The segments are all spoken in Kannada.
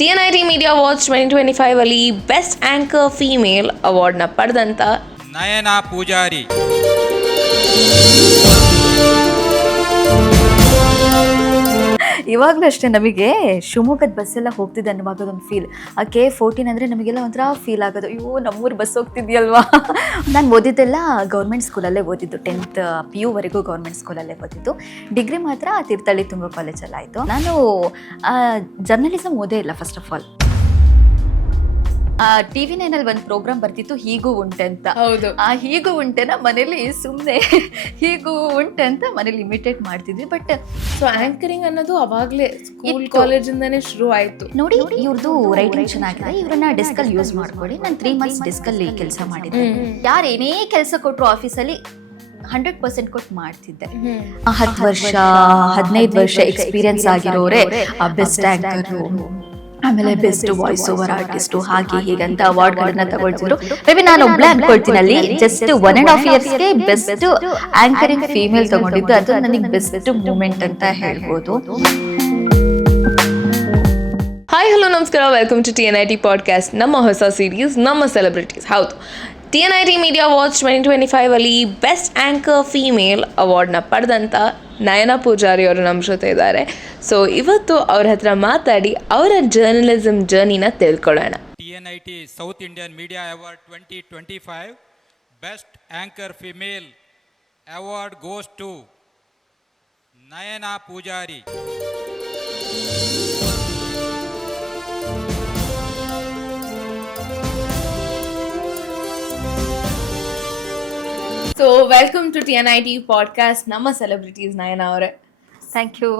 TNIT Media Awards 2025 ಅಲ್ಲಿ ಬೆಸ್ಟ್ ಆಂಕರ್ ಫೀಮೇಲ್ ಅವಾರ್ಡ್ನ ಪಡೆದಂತ ನಯನಾ ಪೂಜಾರಿ. ಇವಾಗಲೂ ಅಷ್ಟೇ ನಮಗೆ ಶಿವಮೊಗ್ಗದ ಬಸ್ಸೆಲ್ಲ ಹೋಗ್ತಿದ್ದೆ ಅನ್ನುವಾಗ ಒಂದು ಫೀಲ್. ಆ K14 ಅಂದರೆ ನಮಗೆಲ್ಲ ಒಂಥರ ಫೀಲ್ ಆಗೋದು, ಅಯ್ಯೋ ನಮ್ಮೂರು ಬಸ್ ಹೋಗ್ತಿದ್ಯಲ್ವಾ. ನಾನು ಓದಿದ್ದೆಲ್ಲ ಗೌರ್ಮೆಂಟ್ ಸ್ಕೂಲಲ್ಲೇ ಓದಿದ್ದು, 10th PU ವರೆಗೂ ಗೌರ್ಮೆಂಟ್ ಸ್ಕೂಲಲ್ಲೇ ಓದಿದ್ದು. ಡಿಗ್ರಿ ಮಾತ್ರ ತೀರ್ಥಹಳ್ಳಿ ತುಂಗ ಕಾಲೇಜಲ್ಲಾಯಿತು. ನಾನು ಜರ್ನಲಿಸಮ್ ಓದೇ ಇಲ್ಲ ಫಸ್ಟ್ ಆಫ್ ಆಲ್. TV 9 ಒಂದು ಪ್ರೋಗ್ರಾಮ್ ಬರ್ತಿತ್ತು, ಹೀಗೂ ಉಂಟೆ ಅಂತ. ಹೌದು, ಆ ಹೀಗೂ ಉಂಟೆನ ಮನೇಲಿ ಸುಮ್ಮನೆ ಹೀಗೂ ಉಂಟೆ ಅಂತ ಮನೇಲಿ ಇಮಿಟೇಟ್ ಮಾಡ್ತಿದ್ವಿ. ಬಟ್ ಸೊ ಆಂಕರಿಂಗ್ ಅನ್ನೋದು ಅವಾಗ್ಲೇ ಸ್ಕೂಲ್ ಕಾಲೇಜಿಂದಾನೇ ಶುರು ಆಯ್ತು. ನೋಡಿ, ಇವ್ರದ್ದು ರೈಟಿಂಗ್ ಚೆನ್ನಾಗಿದೆ, ಇವ್ರನ್ನ ಡೆಸ್ಕಲ್ಲಿ ಯೂಸ್ ಮಾಡ್ಕೊಳ್ಳಿ. ನಾನು 3 months ಡೆಸ್ಕಲ್ಲಿ ಕೆಲಸ ಮಾಡಿದ್ದೆ. ಯಾರು ಏನೇ ಕೆಲಸ ಕೊಟ್ಟರು ಆಫೀಸಲ್ಲಿ 100% ಕೊಟ್ಟು ಮಾಡ್ತಿದ್ದೆ. 10 ವರ್ಷ 15 ವರ್ಷ ಎಕ್ಸ್ಪೀರಿಯನ್ಸ್ ಆಗಿರೋರೆ ಬೆಸ್ಟ್ ಆಂಕರು, ಆಮೇಲೆ ಬೆಸ್ಟ್ ವಾಯ್ಸ್ ಓವರ್ ಆರ್ಟಿಸ್ಟು, ಹಾಗೆ ಹೀಗಂತ ಅವಾರ್ಡ್ಗಳನ್ನ ತಗೊಳ್ತಿದ್ರು. ಮೇಬಿ ನಾನು ಒಬ್ಳೆ ಅನ್ಕೊಳ್ತೀನಿ ಅಲ್ಲಿ. ಜಸ್ಟ್ 1.5 yearsಗೆ ಬೆಸ್ಟ್ ಆಂಕರಿಂಗ್ ಫೀಮೇಲ್ ತಗೊಂಡಿದ್ದು, ಅದು ನನಗೆ ಬೆಸ್ಟ್ ಮೂಮೆಂಟ್ ಅಂತ ಹೇಳ್ಬೋದು. ಹಾಯ್ ಹಲೋ ನಮಸ್ಕಾರ, ವೆಲ್ಕಮ್ ಟು TNIT ಪಾಡ್ಕಾಸ್ಟ್. ನಮ್ಮ ಹೊಸ ಸೀರೀಸ್ ನಮ್ಮ ಸೆಲೆಬ್ರಿಟೀಸ್. ಹೌದು, TNIT ಮೀಡಿಯಾ ಅವಾರ್ಡ್ಸ್ 2025 ಅಲ್ಲಿ ಬೆಸ್ಟ್ ಆಂಕರ್ ಫೀಮೇಲ್ ಅವಾರ್ಡ್ನ ಪಡೆದಂತ ನಯನಾ ಪೂಜಾರಿ ಅವರು ನಮ್ಮ ಜೊತೆ ಇದ್ದಾರೆ. ಸೊ ಇವತ್ತು ಅವ್ರ ಹತ್ರ ಮಾತಾಡಿ ಅವರ ಜರ್ನಲಿಸಮ್ ಜರ್ನಿನ ತಿಳ್ಕೊಳ್ಳೋಣ. TNIT South Indian media award 2025 best anchor female award goes to Nayana Pujari. So welcome to TNIT podcast. ನಮ್ಮ ಸೆಲೆಬ್ರಿಟೀಸ್ ನಯನಾ ಅವರೇ, thank you.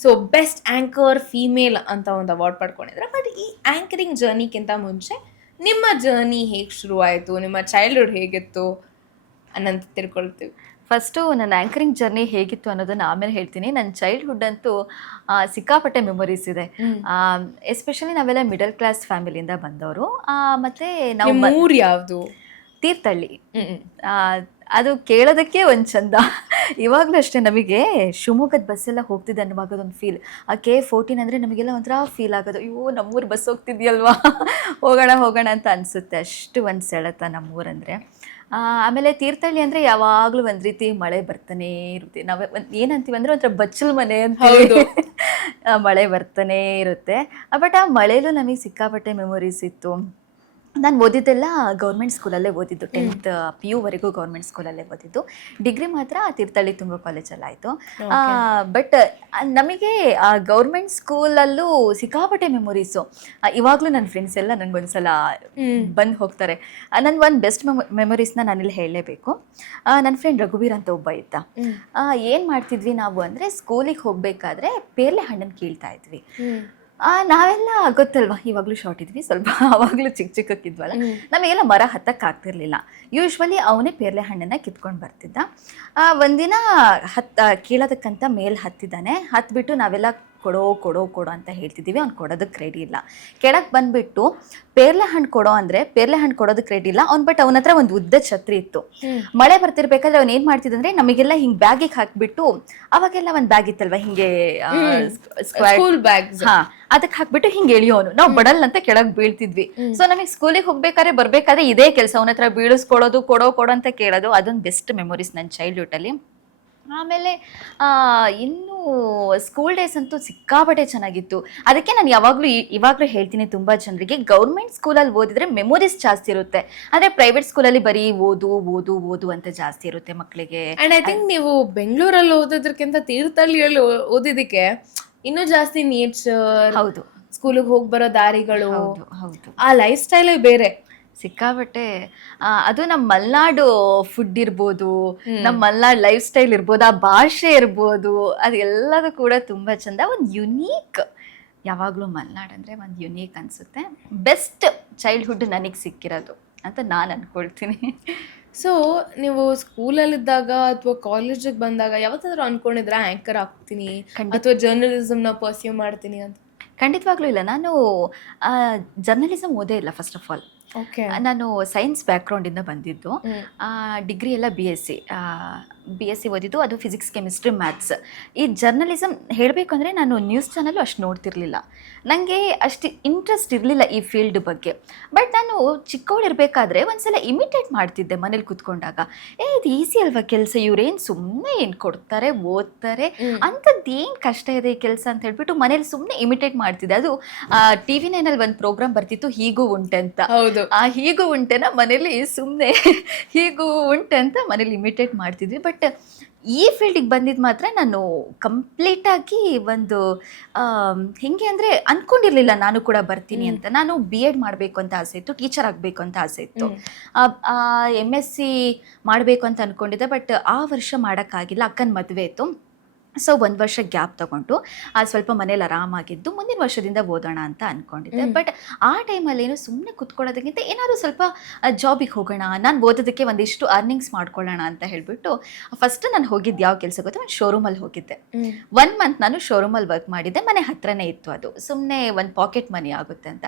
So best anchor female ಅಂತ ಒಂದು ಅವಾರ್ಡ್ ಪಡ್ಕೊಂಡಿದ್ರೆ, ಬಟ್ ಈ ಆಂಕರಿಂಗ್ ಜರ್ನಿಗಿಂತ ಮುಂಚೆ ನಿಮ್ಮ ಜರ್ನಿ ಹೇಗೆ ಶುರುವಾಯಿತು, ನಿಮ್ಮ ಚೈಲ್ಡ್ಹುಡ್ ಹೇಗಿತ್ತು ಅನ್ನೋದು ತಿಳ್ಕೊಳ್ತೀವಿ. ಫಸ್ಟು ನನ್ನ ಆ್ಯಂಕರಿಂಗ್ ಜರ್ನಿ ಹೇಗಿತ್ತು ಅನ್ನೋದನ್ನು ಆಮೇಲೆ ಹೇಳ್ತೀನಿ. ನನ್ನ ಚೈಲ್ಡ್ಹುಡ್ ಅಂತೂ ಸಿಕ್ಕಾಪಟ್ಟೆ ಮೆಮೊರೀಸ್ ಇದೆ. ಎಸ್ಪೆಷಲಿ ನಾವೆಲ್ಲ ಮಿಡಲ್ ಕ್ಲಾಸ್ ಫ್ಯಾಮಿಲಿಯಿಂದ ಬಂದವರು. ಮತ್ತು ನಾವು ಊರು ಯಾವುದು? ತೀರ್ಥಹಳ್ಳಿ. ಅದು ಕೇಳೋದಕ್ಕೆ ಒಂದು ಚಂದ. ಇವಾಗಲೂ ಅಷ್ಟೇ ನಮಗೆ ಶಿವಮೊಗ್ಗದ ಬಸ್ಸೆಲ್ಲ ಹೋಗ್ತಿದ್ದೆ ಅನ್ನುವಾಗ ಒಂದು ಫೀಲ್. ಆ K14 ಅಂದರೆ ನಮಗೆಲ್ಲ ಒಂಥರ ಫೀಲ್ ಆಗೋದು, ಅಯ್ಯೋ ನಮ್ಮೂರು ಬಸ್ ಹೋಗ್ತಿದ್ಯಲ್ವಾ, ಹೋಗೋಣ ಅಂತ ಅನಿಸುತ್ತೆ. ಅಷ್ಟು ಒಂದು ಸೆಳೆತ ನಮ್ಮೂರಂದರೆ. ಆಮೇಲೆ ತೀರ್ಥಹಳ್ಳಿ ಅಂದರೆ ಯಾವಾಗಲೂ ಒಂದು ರೀತಿ ಮಳೆ ಬರ್ತಾನೇ ಇರುತ್ತೆ. ನಾವು ಏನಂತೀವಿ ಅಂದರೆ ಒಂಥರ ಬಚ್ಚಲು ಮನೆ ಅಂತ. ಮಳೆ ಬರ್ತಾನೇ ಇರುತ್ತೆ. ಬಟ್ ಆ ಮಳೆಯಲ್ಲೂ ನಮಗೆ ಸಿಕ್ಕಾಪಟ್ಟೆ ಮೆಮೊರೀಸ್ ಇತ್ತು. ನಾನು ಓದಿದ್ದೆಲ್ಲ ಗೌರ್ಮೆಂಟ್ ಸ್ಕೂಲಲ್ಲೇ ಓದಿದ್ದು, 10th PU ವರೆಗೂ ಗೌರ್ಮೆಂಟ್ ಸ್ಕೂಲಲ್ಲೇ ಓದಿದ್ದು. ಡಿಗ್ರಿ ಮಾತ್ರ ತೀರ್ಥಹಳ್ಳಿ ತುಂಗ ಕಾಲೇಜಲ್ಲಾಯಿತು. ಬಟ್ ನಮಗೆ ಆ ಗೌರ್ಮೆಂಟ್ ಸ್ಕೂಲಲ್ಲೂ ಸಿಕ್ಕಾಪಟ್ಟೆ ಮೆಮೊರೀಸು. ಇವಾಗಲೂ ನನ್ನ ಫ್ರೆಂಡ್ಸ್ ಎಲ್ಲ ನನಗೊಂದ್ಸಲ ಬಂದು ಹೋಗ್ತಾರೆ. ನನ್ನ ಒಂದು ಬೆಸ್ಟ್ ಮೆಮೊರೀಸ್ನ ನಾನಿಲ್ಲಿ ಹೇಳಲೇಬೇಕು. ನನ್ನ ಫ್ರೆಂಡ್ ರಘುವೀರ್ ಅಂತ ಒಬ್ಬ ಇದ್ದ. ಏನು ಮಾಡ್ತಿದ್ವಿ ನಾವು ಅಂದರೆ, ಸ್ಕೂಲಿಗೆ ಹೋಗಬೇಕಾದ್ರೆ ಪೇರ್ಲೆ ಹಣ್ಣನ್ನು ಕೀಳ್ತಾ ಇದ್ವಿ. ನಾವೆಲ್ಲ ಗೊತ್ತಲ್ವಾ, ಇವಾಗಲೂ ಶಾರ್ಟ್ ಇದ್ವಿ ಸ್ವಲ್ಪ, ಆವಾಗಲೂ ಚಿಕ್ಕಕ್ಕಿದ್ವಲ್ಲ, ನಮಗೆಲ್ಲ ಮರ ಹತ್ತಕ್ಕಾಗ್ತಿರ್ಲಿಲ್ಲ. ಯೂಶ್ವಲಿ ಅವನೇ ಪೇರ್ಲೆ ಹಣ್ಣನ್ನು ಕಿತ್ಕೊಂಡು ಬರ್ತಿದ್ದ. ಒಂದಿನ ಕೀಳೋದಕ್ಕಂತ ಮೇಲೆ ಹತ್ತಿದ್ದಾನೆ. ಹತ್ಬಿಟ್ಟು ನಾವೆಲ್ಲ ಕೊಡೋ ಅಂತ ಹೇಳ್ತಿದ್ದೀವಿ. ಅವ್ನು ಕೊಡೋದಕ್ಕೆ ರೆಡಿ ಇಲ್ಲ. ಕೆಳಗೆ ಬಂದುಬಿಟ್ಟು ಪೇರ್ಲೆ ಹಣ್ಣು ಕೊಡೋ ಅಂದರೆ ಪೇರ್ಲೆ ಹಣ್ಣು ಕೊಡೋದಕ್ಕೆ ರೆಡಿ ಇಲ್ಲ ಅವ್ನು. ಬಟ್ ಅವನ ಹತ್ರ ಒಂದು ಉದ್ದದ ಛತ್ರಿ ಇತ್ತು. ಮಳೆ ಬರ್ತಿರ್ಬೇಕಾದ್ರೆ ಅವ್ನು ಏನು ಮಾಡ್ತಿದ್ದಂದ್ರೆ, ನಮಗೆಲ್ಲ ಹಿಂಗೆ ಬ್ಯಾಗಿಗೆ ಹಾಕ್ಬಿಟ್ಟು, ಅವಾಗೆಲ್ಲ ಒಂದು ಬ್ಯಾಗ್ ಇತ್ತಲ್ವ ಹಿಂಗೆ ಸ್ಕೂಲ್ ಬ್ಯಾಗ್, ಅದಕ್ಕೆ ಹಾಕ್ಬಿಟ್ಟು ಹಿಂಗೆ ಎಳಿಯೋನು. ನಾವು ಬಡಲ್ ಅಂತ ಕೆಳಗೆ ಬೀಳ್ತಿದ್ವಿ. ಸೊ ನಮಗೆ ಸ್ಕೂಲಿಗೆ ಹೋಗ್ಬೇಕಾದ್ರೆ ಬರ್ಬೇಕಾದ್ರೆ ಇದೇ ಕೆಲಸ, ಅವನ ಹತ್ರ ಬೀಳಿಸ್ಕೊಳ್ಳೋದು, ಕೊಡೋ ಅಂತ ಕೇಳೋದು. ಅದೊಂದು ಬೆಸ್ಟ್ ಮೆಮೊರೀಸ್ ನನ್ನ ಚೈಲ್ಡ್ಹುಡ್ಡಲ್ಲಿ. ಆಮೇಲೆ ಇನ್ನು ಸ್ಕೂಲ್ ಡೇಸ್ ಅಂತೂ ಸಿಕ್ಕಾಪಟ್ಟೆ ಚೆನ್ನಾಗಿತ್ತು. ಅದಕ್ಕೆ ನಾನು ಇವಾಗಲೂ ಹೇಳ್ತೀನಿ ತುಂಬ ಜನರಿಗೆ, ಗೌರ್ಮೆಂಟ್ ಸ್ಕೂಲಲ್ಲಿ ಓದಿದ್ರೆ ಮೆಮೊರೀಸ್ ಜಾಸ್ತಿ ಇರುತ್ತೆ. ಅಂದರೆ ಪ್ರೈವೇಟ್ ಸ್ಕೂಲಲ್ಲಿ ಬರೀ ಓದು ಅಂತ ಜಾಸ್ತಿ ಇರುತ್ತೆ ಮಕ್ಕಳಿಗೆ. ಅಂಡ್ ಐ ಥಿಂಕ್ ನೀವು ಬೆಂಗಳೂರಲ್ಲಿ ಓದೋದಕ್ಕಿಂತ ತೀರ್ಥಹಳ್ಳಿಯಲ್ಲಿ ಓದಿದ್ದಕ್ಕೆ ಇನ್ನೂ ಜಾಸ್ತಿ ನೇಚರ್, ಹೌದು, ಸ್ಕೂಲಿಗೆ ಹೋಗಿ ಬರೋ ದಾರಿಗಳು, ಹೌದು, ಆ ಲೈಫ್ ಸ್ಟೈಲೇ ಬೇರೆ ಸಿಕ್ಕಾಪಟ್ಟೆ. ಅದು ನಮ್ಮ ಮಲೆನಾಡು ಫುಡ್ ಇರ್ಬೋದು, ನಮ್ಮ ಮಲೆನಾಡು ಲೈಫ್ ಸ್ಟೈಲ್ ಇರ್ಬೋದು, ಆ ಭಾಷೆ ಇರ್ಬೋದು, ಅದೆಲ್ಲದೂ ಕೂಡ ತುಂಬ ಚೆಂದ. ಒಂದು ಯುನೀಕ್, ಯಾವಾಗಲೂ ಮಲೆನಾಡು ಅಂದರೆ ಒಂದು ಯುನೀಕ್ ಅನಿಸುತ್ತೆ. ಬೆಸ್ಟ್ ಚೈಲ್ಡ್ಹುಡ್ ನನಗೆ ಸಿಕ್ಕಿರೋದು ಅಂತ ನಾನು ಅಂದ್ಕೊಳ್ತೀನಿ. ಸೊ ನೀವು ಸ್ಕೂಲಲ್ಲಿದ್ದಾಗ ಅಥವಾ ಕಾಲೇಜಿಗೆ ಬಂದಾಗ ಯಾವತ್ತಾದ್ರೂ ಅನ್ಕೊಂಡಿದ್ರ ಆ್ಯಂಕರ್ ಆಗ್ತೀನಿ ಅಥವಾ ಜರ್ನಲಿಸಮ್ನ ಪರ್ಸ್ಯೂ ಮಾಡ್ತೀನಿ ಅಂತ? ಖಂಡಿತವಾಗ್ಲೂ ಇಲ್ಲ. ನಾನು ಜರ್ನಲಿಸಮ್ ಓದೇ ಇಲ್ಲ ಫಸ್ಟ್ ಆಫ್ ಆಲ್. ಓಕೆ, ನಾನು ಸೈನ್ಸ್ ಬ್ಯಾಕ್ಗ್ರೌಂಡಿಂದ ಬಂದಿದ್ದು. ಡಿಗ್ರಿ ಎಲ್ಲ BSc BSc ಓದಿದ್ದು, ಅದು ಫಿಸಿಕ್ಸ್, ಕೆಮಿಸ್ಟ್ರಿ, ಮ್ಯಾಥ್ಸ್. ಈ ಜರ್ನಲಿಸಮ್ ಹೇಳಬೇಕು ಅಂದರೆ ನಾನು ನ್ಯೂಸ್ ಚಾನಲ್ಲು ಅಷ್ಟು ನೋಡ್ತಿರ್ಲಿಲ್ಲ. ನನಗೆ ಅಷ್ಟು ಇಂಟ್ರೆಸ್ಟ್ ಇರಲಿಲ್ಲ ಈ ಫೀಲ್ಡ್ ಬಗ್ಗೆ. ಬಟ್ ನಾನು ಚಿಕ್ಕವಳಿರಬೇಕಾದ್ರೆ ಒಂದ್ಸಲ ಇಮಿಟೇಟ್ ಮಾಡ್ತಿದ್ದೆ ಮನೇಲಿ ಕೂತ್ಕೊಂಡಾಗ. ಇದು ಈಸಿ ಅಲ್ವಾ ಕೆಲಸ, ಇವ್ರೇನು ಸುಮ್ಮನೆ ಏನು ಕೊಡ್ತಾರೆ, ಓದ್ತಾರೆ, ಅಂಥದ್ದು ಏನು ಕಷ್ಟ ಇದೆ ಈ ಕೆಲಸ ಅಂತ ಹೇಳ್ಬಿಟ್ಟು ಮನೇಲಿ ಸುಮ್ಮನೆ ಇಮಿಟೇಟ್ ಮಾಡ್ತಿದ್ದೆ. ಅದು TV9 ಒಂದು ಪ್ರೋಗ್ರಾಮ್ ಬರ್ತಿತ್ತು, ಹೀಗೂ ಉಂಟೆ ಅಂತ. ಹೌದು. ಆ ಹೀಗೂ ಉಂಟೆನ ಮನೇಲಿ ಸುಮ್ಮನೆ ಹೀಗೂ ಉಂಟೆ ಅಂತ ಮನೇಲಿ ಇಮಿಟೇಟ್ ಮಾಡ್ತಿದ್ವಿ. ಬಟ್ ಈ ಫೀಲ್ಡಿಗೆ ಬಂದಿದ್ದು ಮಾತ್ರ ನಾನು ಕಂಪ್ಲೀಟಾಗಿ ಒಂದು ಹೆಂಗೆ ಅಂದರೆ ಅಂದ್ಕೊಂಡಿರಲಿಲ್ಲ ನಾನು ಕೂಡ ಬರ್ತೀನಿ ಅಂತ. ನಾನು BEd ಮಾಡಬೇಕು ಅಂತ ಆಸೆ ಇತ್ತು, ಟೀಚರ್ ಆಗಬೇಕು ಅಂತ ಆಸೆ ಇತ್ತು, MSc ಮಾಡಬೇಕು ಅಂತ ಅಂದ್ಕೊಂಡಿದ್ದೆ. ಬಟ್ ಆ ವರ್ಷ ಮಾಡೋಕ್ಕಾಗಿಲ್ಲ, ಅಕ್ಕನ ಮದುವೆ ಇತ್ತು. ಸೊ 1 ವರ್ಷ ಗ್ಯಾಪ್ ತೊಗೊಂಡು ಸ್ವಲ್ಪ ಮನೇಲಿ ಆರಾಮಾಗಿದ್ದು ಮುಂದಿನ ವರ್ಷದಿಂದ ಓದೋಣ ಅಂತ ಅಂದ್ಕೊಂಡಿದ್ದೆ. ಬಟ್ ಆ ಟೈಮಲ್ಲಿ ಏನು ಸುಮ್ಮನೆ ಕುತ್ಕೊಳ್ಳೋದಕ್ಕಿಂತ ಏನಾದರೂ ಸ್ವಲ್ಪ ಜಾಬಿಗೆ ಹೋಗೋಣ, ನಾನು ಓದೋದಕ್ಕೆ ಒಂದಿಷ್ಟು ಅರ್ನಿಂಗ್ಸ್ ಮಾಡ್ಕೊಳ್ಳೋಣ ಅಂತ ಹೇಳಿಬಿಟ್ಟು ಫಸ್ಟ್ ನಾನು ಹೋಗಿದ್ದು ಯಾವ ಕೆಲಸ ಗೊತ್ತಾ, ಒಂದು ಶೋರೂಮಲ್ಲಿ ಹೋಗಿದ್ದೆ. 1 ಮಂತ್ ನಾನು ಶೋರೂಮಲ್ಲಿ ವರ್ಕ್ ಮಾಡಿದ್ದೆ. ಮನೆ ಹತ್ರನೇ ಇತ್ತು, ಅದು ಸುಮ್ಮನೆ ಒಂದು ಪಾಕೆಟ್ ಮನಿ ಆಗುತ್ತೆ ಅಂತ.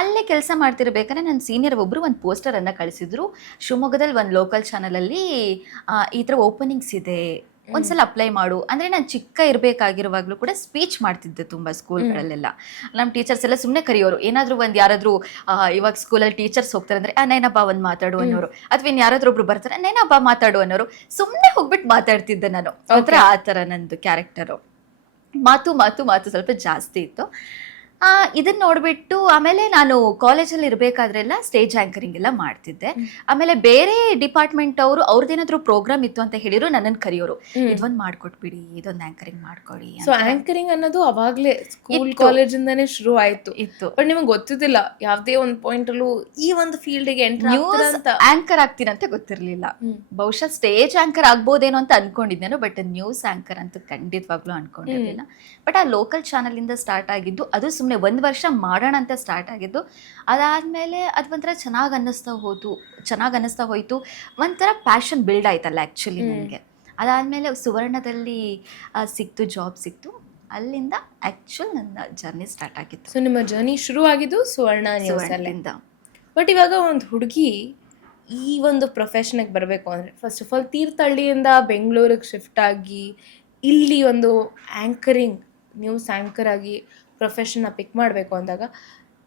ಅಲ್ಲೇ ಕೆಲಸ ಮಾಡ್ತಿರ್ಬೇಕಾದ್ರೆ ನನ್ನ ಸೀನಿಯರ್ ಒಬ್ಬರು ಒಂದು ಪೋಸ್ಟರನ್ನು ಕಳಿಸಿದ್ರು, ಶಿವಮೊಗ್ಗದಲ್ಲಿ ಒಂದು ಲೋಕಲ್ ಚಾನಲಲ್ಲಿ ಈ ಥರ ಓಪನಿಂಗ್ಸ್ ಇದೆ, ಒಂದ್ಸಲ ಅಪ್ಲೈ ಮಾಡು. ಅಂದರೆ ನಾನು ಚಿಕ್ಕ ಇರಬೇಕಾಗಿರುವಾಗಲೂ ಕೂಡ ಸ್ಪೀಚ್ ಮಾಡ್ತಿದ್ದೆ ತುಂಬ ಸ್ಕೂಲ್ಗಳಲ್ಲೆಲ್ಲ. ನಮ್ಮ ಟೀಚರ್ಸ್ ಎಲ್ಲ ಸುಮ್ಮನೆ ಕರೆಯೋರು, ಏನಾದರೂ ಒಂದು ಯಾರಾದರೂ ಇವಾಗ ಸ್ಕೂಲಲ್ಲಿ ಟೀಚರ್ಸ್ ಹೋಗ್ತಾರೆ ಅಂದರೆ ನೈನಬ್ಬ ಒಂದು ಮಾತಾಡು ಅನ್ನೋರು, ಅಥವಾ ಇನ್ನು ಯಾರಾದರೂ ಒಬ್ರು ಬರ್ತಾರೆ ನೈನಬ್ಬ ಮಾತಾಡು ಅನ್ನೋರು. ಸುಮ್ಮನೆ ಹೋಗ್ಬಿಟ್ಟು ಮಾತಾಡ್ತಿದ್ದೆ ನಾನು. ಆ ಥರ ನಂದು ಕ್ಯಾರೆಕ್ಟರು. ಮಾತು ಸ್ವಲ್ಪ ಜಾಸ್ತಿ ಇತ್ತು. ಇದನ್ನ ನೋಡಿಬಿಟ್ಟು ಆಮೇಲೆ ನಾನು ಕಾಲೇಜಲ್ಲಿ ಇರಬೇಕಾದ್ರೆಲ್ಲ ಸ್ಟೇಜ್ ಆ್ಯಂಕರಿಂಗ್ ಎಲ್ಲ ಮಾಡ್ತಿದ್ದೆ. ಆಮೇಲೆ ಬೇರೆ ಡಿಪಾರ್ಟ್ಮೆಂಟ್ ಅವರು ಅವ್ರದ್ದೇನಾದ್ರೂ ಪ್ರೋಗ್ರಾಮ್ ಇತ್ತು ಅಂತ ಹೇಳಿದ್ರು ನನ್ನನ್ನು ಕರೆಯೋರು, ಇದೊಂದು ಮಾಡ್ಕೊಟ್ಬಿಡಿ, ಇದೊಂದು ಆ್ಯಂಕರಿಂಗ್ ಮಾಡ್ಕೊಡಿ. ಸೊ ಆಂಕರಿಂಗ್ ಅನ್ನೋದು ಅವಾಗಲೇ ಸ್ಕೂಲ್ ಕಾಲೇಜಿಂದಾನೇ ಶುರು ಇತ್ತು. ಬಟ್ ನಿಮಗೆ ಗೊತ್ತಿದ್ದಿಲ್ಲ ಯಾವುದೇ ಒಂದು ಪಾಯಿಂಟ್ ಅಲ್ಲೂ ಈ ಒಂದು ಫೀಲ್ಡ್ಗೆ ನ್ಯೂಸ್ ಆಂಕರ್ ಆಗ್ತೀನಂತ ಗೊತ್ತಿರಲಿಲ್ಲ. ಬಹುಶಃ ಸ್ಟೇಜ್ ಆಂಕರ್ ಆಗ್ಬೋದೇನೋ ಅಂತ ಅನ್ಕೊಂಡಿದ್ದೇನು, ಬಟ್ ನ್ಯೂಸ್ ಆಂಕರ್ ಅಂತೂ ಖಂಡಿತವಾಗ್ಲೂ ಅನ್ಕೊಂಡಿರಲಿಲ್ಲ. ಬಟ್ ಆ ಲೋಕಲ್ ಚಾನಲಿಂದ ಸ್ಟಾರ್ಟ್ ಆಗಿದ್ದು, ಅದು ಸುಮ್ಮನೆ 1 ವರ್ಷ ಮಾಡೋಣ ಅಂತ ಸ್ಟಾರ್ಟ್ ಆಗಿದ್ದು. ಅದಾದಮೇಲೆ ಅದು ಒಂಥರ ಚೆನ್ನಾಗಿ ಅನ್ನಿಸ್ತಾ ಹೋಯಿತು. ಒಂಥರ ಪ್ಯಾಷನ್ ಬಿಲ್ಡ್ ಆಯ್ತಲ್ಲ ಆ್ಯಕ್ಚುಲಿ ನನಗೆ. ಅದಾದಮೇಲೆ ಸುವರ್ಣದಲ್ಲಿ ಜಾಬ್ ಸಿಕ್ತು. ಅಲ್ಲಿಂದ ಆ್ಯಕ್ಚುಲ್ ನನ್ನ ಜರ್ನಿ ಸ್ಟಾರ್ಟ್ ಆಗಿತ್ತು. ಸೊ ನಿಮ್ಮ ಜರ್ನಿ ಶುರು ಆಗಿದ್ದು ಸುವರ್ಣದಿಂದ. ಬಟ್ ಇವಾಗ ಒಂದು ಹುಡುಗಿ ಈ ಒಂದು ಪ್ರೊಫೆಷನ್ಗೆ ಬರಬೇಕು ಅಂದರೆ ಫಸ್ಟ್ ಆಫ್ ಆಲ್ ತೀರ್ಥಹಳ್ಳಿಯಿಂದ ಬೆಂಗಳೂರಿಗೆ ಶಿಫ್ಟ್ ಆಗಿ ಇಲ್ಲಿ ಒಂದು ಆ್ಯಂಕರಿಂಗ್, ನ್ಯೂಸ್ ಆ್ಯಂಕರ್ ಆಗಿ ಪ್ರೊಫೆಷನ್ನ ಪಿಕ್ ಮಾಡಬೇಕು ಅಂದಾಗ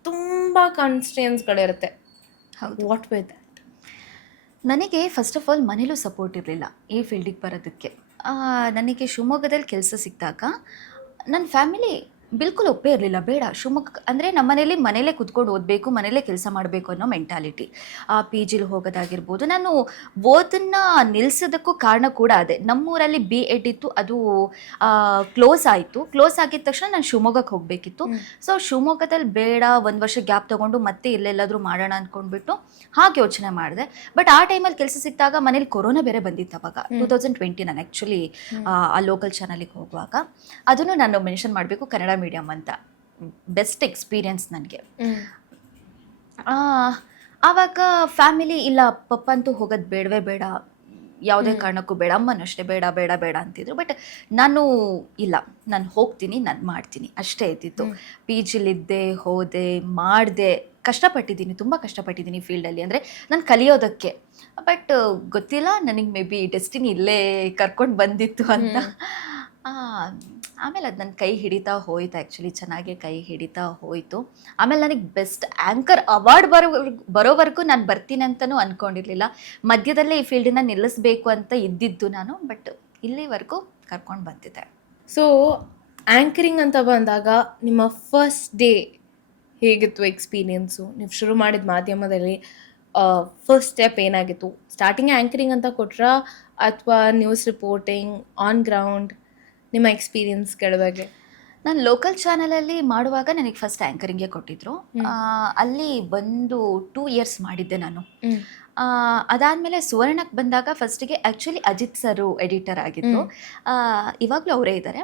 ತುಂಬ ಕಾನ್ಸ್ಟಿಯನ್ಸ್ಗಳಿರುತ್ತೆ. What with that? ನನಗೆ ಫಸ್ಟ್ ಆಫ್ ಆಲ್ ಮನೇಲೂ ಸಪೋರ್ಟ್ ಇರಲಿಲ್ಲ ಈ ಫೀಲ್ಡಿಗೆ ಬರೋದಕ್ಕೆ. ನನಗೆ ಶಿವಮೊಗ್ಗದಲ್ಲಿ ಕೆಲಸ ಸಿಕ್ಕಿದಾಗ ನನ್ನ ಫ್ಯಾಮಿಲಿ ಬಿಲ್ಕುಲ್ ಒಪ್ಪೇ ಇರಲಿಲ್ಲ. ಬೇಡ ಶಿವಮೊಗ್ಗ ಅಂದರೆ ನಮ್ಮ ಮನೇಲೇ ಕುತ್ಕೊಂಡು ಓದಬೇಕು, ಮನೇಲೇ ಕೆಲಸ ಮಾಡಬೇಕು ಅನ್ನೋ ಮೆಂಟಾಲಿಟಿ. PGಲಿ ಹೋಗೋದಾಗಿರ್ಬೋದು. ನಾನು ಓದನ್ನು ನಿಲ್ಲಿಸೋದಕ್ಕೂ ಕಾರಣ ಕೂಡ ಅದೇ. ನಮ್ಮೂರಲ್ಲಿ BEd ಇತ್ತು, ಅದು ಕ್ಲೋಸ್ ಆಯಿತು. ಕ್ಲೋಸ್ ಆಗಿದ ತಕ್ಷಣ ನಾನು ಶಿವಮೊಗ್ಗಕ್ಕೆ ಹೋಗಬೇಕಿತ್ತು. ಸೊ ಶಿವಮೊಗ್ಗದಲ್ಲಿ ಬೇಡ, 1 ವರ್ಷ ಗ್ಯಾಪ್ ತೊಗೊಂಡು ಮತ್ತೆ ಇಲ್ಲೆಲ್ಲಾದರೂ ಮಾಡೋಣ ಅಂದ್ಕೊಂಡ್ಬಿಟ್ಟು ಹಾಗೆ ಯೋಚನೆ ಮಾಡಿದೆ. ಬಟ್ ಆ ಟೈಮಲ್ಲಿ ಕೆಲಸ ಸಿಕ್ಕಿದಾಗ ಮನೇಲಿ ಕೊರೋನಾ ಬೇರೆ ಬಂದಿತ್ತು ಅವಾಗ, 2020. ನಾನು ಆ್ಯಕ್ಚುಲಿ ಆ ಲೋಕಲ್ ಚಾನಲಿಗೆ ಹೋಗುವಾಗ ಅದನ್ನು ನಾನು ಮೆನ್ಷನ್ ಮಾಡಬೇಕು, ಕನ್ನಡ ಮೀಡಿಯಮ್ ಅಂತ. ಬೆಸ್ಟ್ ಎಕ್ಸ್ಪೀರಿಯನ್ಸ್ ನನಗೆ. ಆವಾಗ ಫ್ಯಾಮಿಲಿ ಇಲ್ಲ, ಪಪ್ಪ ಅಂತೂ ಹೋಗೋದು ಬೇಡವೇ ಬೇಡ, ಯಾವುದೇ ಕಾರಣಕ್ಕೂ ಬೇಡ, ಅಮ್ಮನೂ ಅಷ್ಟೇ ಬೇಡ ಬೇಡ ಬೇಡ ಅಂತಿದ್ರು. ಬಟ್ ನಾನು ಇಲ್ಲ, ನಾನು ಹೋಗ್ತೀನಿ, ನಾನು ಮಾಡ್ತೀನಿ ಅಷ್ಟೇ ಇದ್ದಿತ್ತು. PGಲಿದ್ದೆ, ಹೋದೆ, ಮಾಡಿದೆ, ಕಷ್ಟಪಟ್ಟಿದ್ದೀನಿ, ತುಂಬ ಕಷ್ಟಪಟ್ಟಿದ್ದೀನಿ ಫೀಲ್ಡಲ್ಲಿ, ಅಂದರೆ ನಾನು ಕಲಿಯೋದಕ್ಕೆ. ಬಟ್ ಗೊತ್ತಿಲ್ಲ, ನನಗೆ ಮೇ ಬಿ ಡೆಸ್ಟಿನಿ ಇಲ್ಲೇ ಕರ್ಕೊಂಡು ಬಂದಿತ್ತು ಅಂತ. ಆಮೇಲೆ ಅದು ನನ್ನ ಕೈ ಹಿಡಿತಾ ಹೋಯ್ತು, ಆ್ಯಕ್ಚುಲಿ ಚೆನ್ನಾಗೇ ಕೈ ಹಿಡಿತಾ ಹೋಯಿತು. ಆಮೇಲೆ ನನಗೆ ಬೆಸ್ಟ್ ಆ್ಯಂಕರ್ ಅವಾರ್ಡ್ ಬರೋವರೆಗೂ ನಾನು ಬರ್ತೀನಿ ಅಂತಲೂ ಅಂದ್ಕೊಂಡಿರಲಿಲ್ಲ. ಮಧ್ಯದಲ್ಲೇ ಈ ಫೀಲ್ಡನ್ನ ನಿಲ್ಲಿಸಬೇಕು ಅಂತ ಇದ್ದಿದ್ದು ನಾನು. ಬಟ್ ಇಲ್ಲಿವರೆಗೂ ಕರ್ಕೊಂಡು ಬಂದಿದ್ದೆ. ಸೊ ಆ್ಯಂಕರಿಂಗ್ ಅಂತ ಬಂದಾಗ ನಿಮ್ಮ ಫಸ್ಟ್ ಡೇ ಹೇಗಿತ್ತು ಎಕ್ಸ್ಪೀರಿಯನ್ಸು? ನೀವು ಶುರು ಮಾಡಿದ ಮಾಧ್ಯಮದಲ್ಲಿ ಫಸ್ಟ್ ಸ್ಟೆಪ್ ಏನಾಗಿತ್ತು? ಸ್ಟಾರ್ಟಿಂಗ್ ಆ್ಯಂಕರಿಂಗ್ ಅಂತ ಕೊಟ್ರಾ ಅಥವಾ ನ್ಯೂಸ್ ರಿಪೋರ್ಟಿಂಗ್, ಆನ್ ಗ್ರೌಂಡ್, ನಿಮ್ಮ ಎಕ್ಸ್ಪೀರಿಯನ್ಸ್ಗಳ ಬಗ್ಗೆ? ನಾನು ಲೋಕಲ್ ಚಾನಲಲ್ಲಿ ಮಾಡುವಾಗ ನನಗೆ ಫಸ್ಟ್ ಆ್ಯಂಕರಿಂಗೇ ಕೊಟ್ಟಿದ್ರು. ಅಲ್ಲಿ ಬಂದು 2 ಇಯರ್ಸ್ ಮಾಡಿದ್ದೆ ನಾನು. ಅದಾದಮೇಲೆ ಸುವರ್ಣಕ್ಕೆ ಬಂದಾಗ ಫಸ್ಟಿಗೆ ಆ್ಯಕ್ಚುಲಿ ಅಜಿತ್ ಸರು ಎಡಿಟರ್ ಆಗಿದ್ದು, ಇವಾಗಲೂ ಅವರೇ ಇದ್ದಾರೆ.